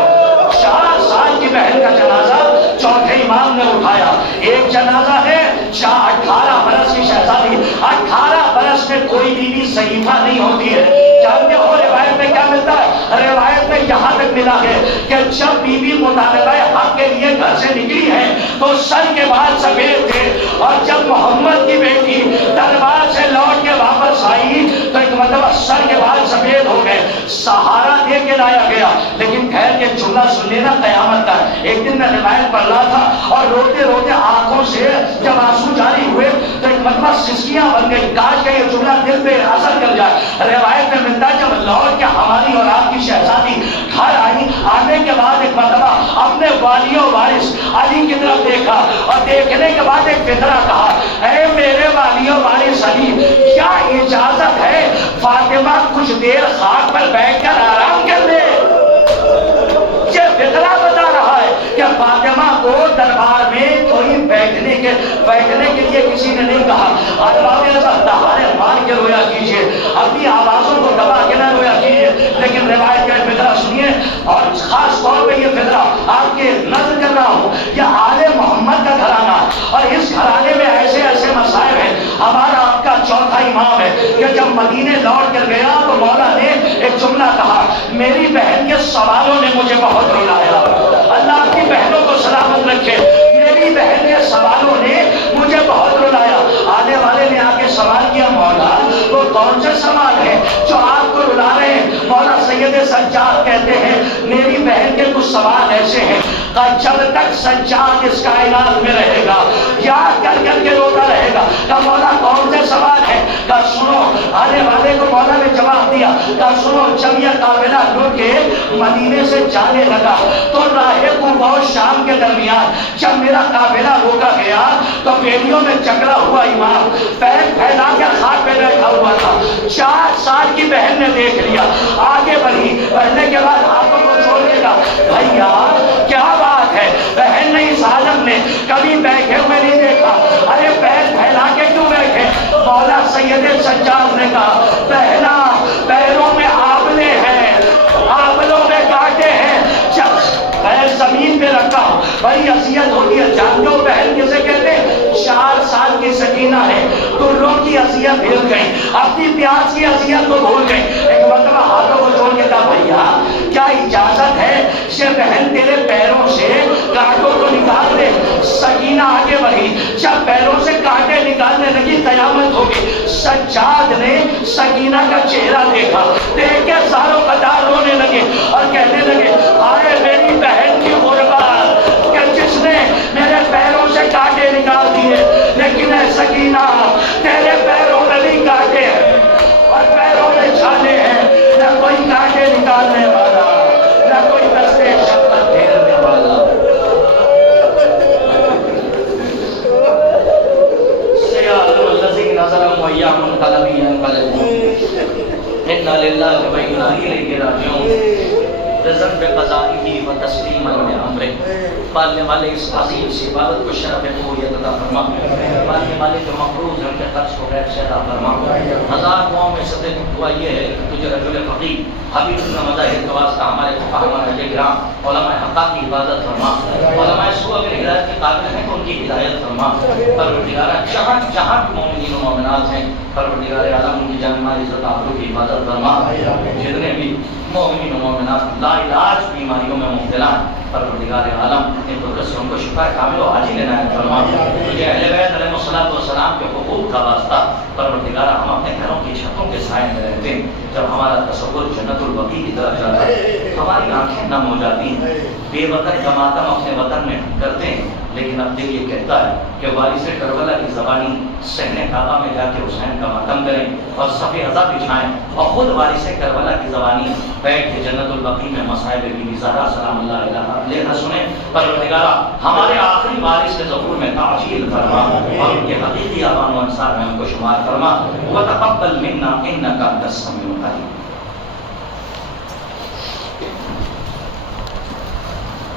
4 سال کی بہن کا جنازہ چوتھے امام نے اٹھایا. ایک جنازہ ہے 18 برس کی شہزادی. 18 برس میں کوئی بیوی ضعیفہ نہیں ہوتی ہے. جانتے ہو روایت میں کیا ملتا ہے؟ روایت میں یہاں تک ملا ہے کہ جب بیوی مطالبہ حق کے لیے گھر سے نکلی ہے تو سر کے بال سفید تھے، اور جب محمد کی بیٹی دربار سے لوٹ کے واپس آئی تو ایک مرتبہ سر کے بال سفید ہو گئے. سہارا دے کے لایا گیا. لیکن خیر کے جملہ سن لینا قیامت کا. ایک دن میں روایت پڑھ رہا تھا اور روتے روتے آنکھوں سے جب آنسو جاری ہوئے تو ایک مرتبہ سسکیاں بن گئی. کاش کہ یہ جملہ دل پہ اثر کر جائے. روایت میں ملتا ہے جب لوٹ کے ہماری اور آپ کی شہزادی گھر آئی، آنے کے بعد ایک مرتبہ اپنے والی و وارث علی کی طرف دیکھا اور دیکھنے کے بعد ایک فطرہ کہا، اے میرے والی و وارث علی، کیا اجازت ہے فاطمہ کچھ دیر خاک پر بیٹھ کر آرام کر لے؟ یہ فطرہ بتا رہا ہے کہ فاطمہ کو دربار میں کوئی بیٹھنے کے لیے کسی نے نہیں کہا. دہاڑے مار کے رویا کیجیے، اپنی آوازوں کو دبا کے نہ رویا کیجیے. لیکن روایت کا فطرہ سنیے، اور خاص طور پہ یہ فطرہ آپ کے نظر کر رہا ہوں، یہ آل محمد کا گھرانہ، اور اس گھرانے میں ایسے ایسے مسائل ہیں. ہمارا آپ کا چوتھا امام ہے کہ جب مدینے لوٹ کر گیا تو مولا نے ایک جملہ کہا، میری بہن کے سوالوں نے مجھے بہت رلایا. اللہ آپ کی بہنوں کو سلامت رکھے. میری بہن کے سوالوں نے مجھے بہت رلایا. آنے والے نے آ کے سوال کیا، مولا وہ کون سے سوال ہیں جو آپ کو رلا رہے ہیں؟ مولا سید سجاد کہتے ہیں میری بہن کے کچھ سوال ایسے ہیں کہ جب تک سجاد اس کائنات میں رہے گا یاد کر کر کے روتا رہے گا. کہ مولا کون سے سوال ہیں؟ کہ سنو. آنے والے کو مولا نے جواب دیا کہ سنو، جب یہ قافلہ لوٹ کے مدینے سے جانے لگا تو راہ کوفہ و شام کے درمیان جب میرا قافلہ روکا گیا تو بیڑیوں میں جکڑا ہوا امام پیر پھیلا کر خاک پہ بیٹھا ہوا تھا. 4 سال کی بہن نے دیکھ لیا، آگے بڑھی، بڑھنے کے بعد ہاتھوں کو چھوڑ دے گا. بھیا کیا بات ہے؟ بہن نے اس عالم نے کبھی بیٹھے ہوئے نہیں دیکھا. ارے پیر پھیلا کے کیوں بیٹھے؟ مولا سید سجاد نے کہا، بہنا پیروں میں آبلے ہیں، آبلوں میں کانٹے ہیں، پیر زمین پہ رکھا ہوں، بڑی اذیت ہوتی ہے. جانتے ہو بہن کسے کہتے ہیں؟ 4 سال کی سکینہ ہے، دروں کی اذیت بھول گئی، اپنی پیاس کی اذیت کو بھول گئی. ایک مرتبہ ہاتھوں کو چھوڑ کے کہا، بھیا کیا اجازت ہے کہ بہن تیرے پیروں سے کانٹوں کو نکال دے؟ سکینہ آگے بڑھی، جب پیروں سے کانٹے نکالنے لگی قیامت ہوگی. سجاد نے سکینہ کا چہرہ دیکھا، دیکھ کے ساروں قطار رونے لگے اور کہنے لگے، آئے میری بہن کی غربت کہ جس نے میرے پیروں سے کانٹے نکال دیے. لیکن اے سکینہ، تیرے پیروں میں بھی کانٹے ہیں اور پیروں میں چھالے ہیں. نہ کوئی کانٹے نکالنے والا، نہ کوئی دستے شفقت پھیرنے والا. سیعلم الذین ظلموا ایام منقلبی انقلبوا انا للہ و انا الیہ راجعون. رضا بقضائہ و تسلیما لامرہ. پالنے والے اس عظیم سی عبادت کو شرف قبولیت عطا فرما. پالنے والے جو مقروض ہیں ان کے قرض کو غیر سے عطا فرما. 1000 دعاؤں میں سے دعا یہ ہے کہ تجھے رجل فقیر حبیب ابن مظاہر کا واسطہ ہمارے فقہ ہمارے کرام علماء حقا کی حفاظت فرما. علماء سوء اگر ہدایت کے قابل ہیں تو ان کی ہدایت فرما. پروردگارہ جہاں جہاں بھی مومنین و مومنات ہیں پروردگار عالم ان کی جان مال عزت آبرو کی حفاظت فرما. جتنے بھی مومنین و مومنات لا علاج بیماریوں میں مبتلا پروردگار عالم ان قدرت سے ان کو شفا کامل و عاجل عنایت فرما. تجھے اہل بیت علیہ السلام کے حقوق کا واسطہ پروردگار ہم اپنے گھروں کی چھتوں کے سائے میں رہتے ہیں. جب ہمارا تصور جنت البقیع کی طرف جاتا ہے ہماری آنکھیں نم ہو جاتی ہیں. بے وطن کا ماتم اپنے وطن میں کرتے ہیں، لیکن اب دل یہ کہتا ہے کہ وارث کربلا کی زبانی صحن کعبہ میں جا کے حسین کا ماتم کریں اور صف عزا بچھائیں اور خود وارث کربلا کی زبانی بیٹھ کے جنت البقیع میں مصائب بی زہرا سلام اللہ علیہا سنیں. پروردگارہ ہمارے آخری وارث کے ظہور میں تعجیل فرما اور ان کے حقیقی آبان و انصار میں ان کو شمار فرما. وتقبل منا انک انت السمیع العلیم.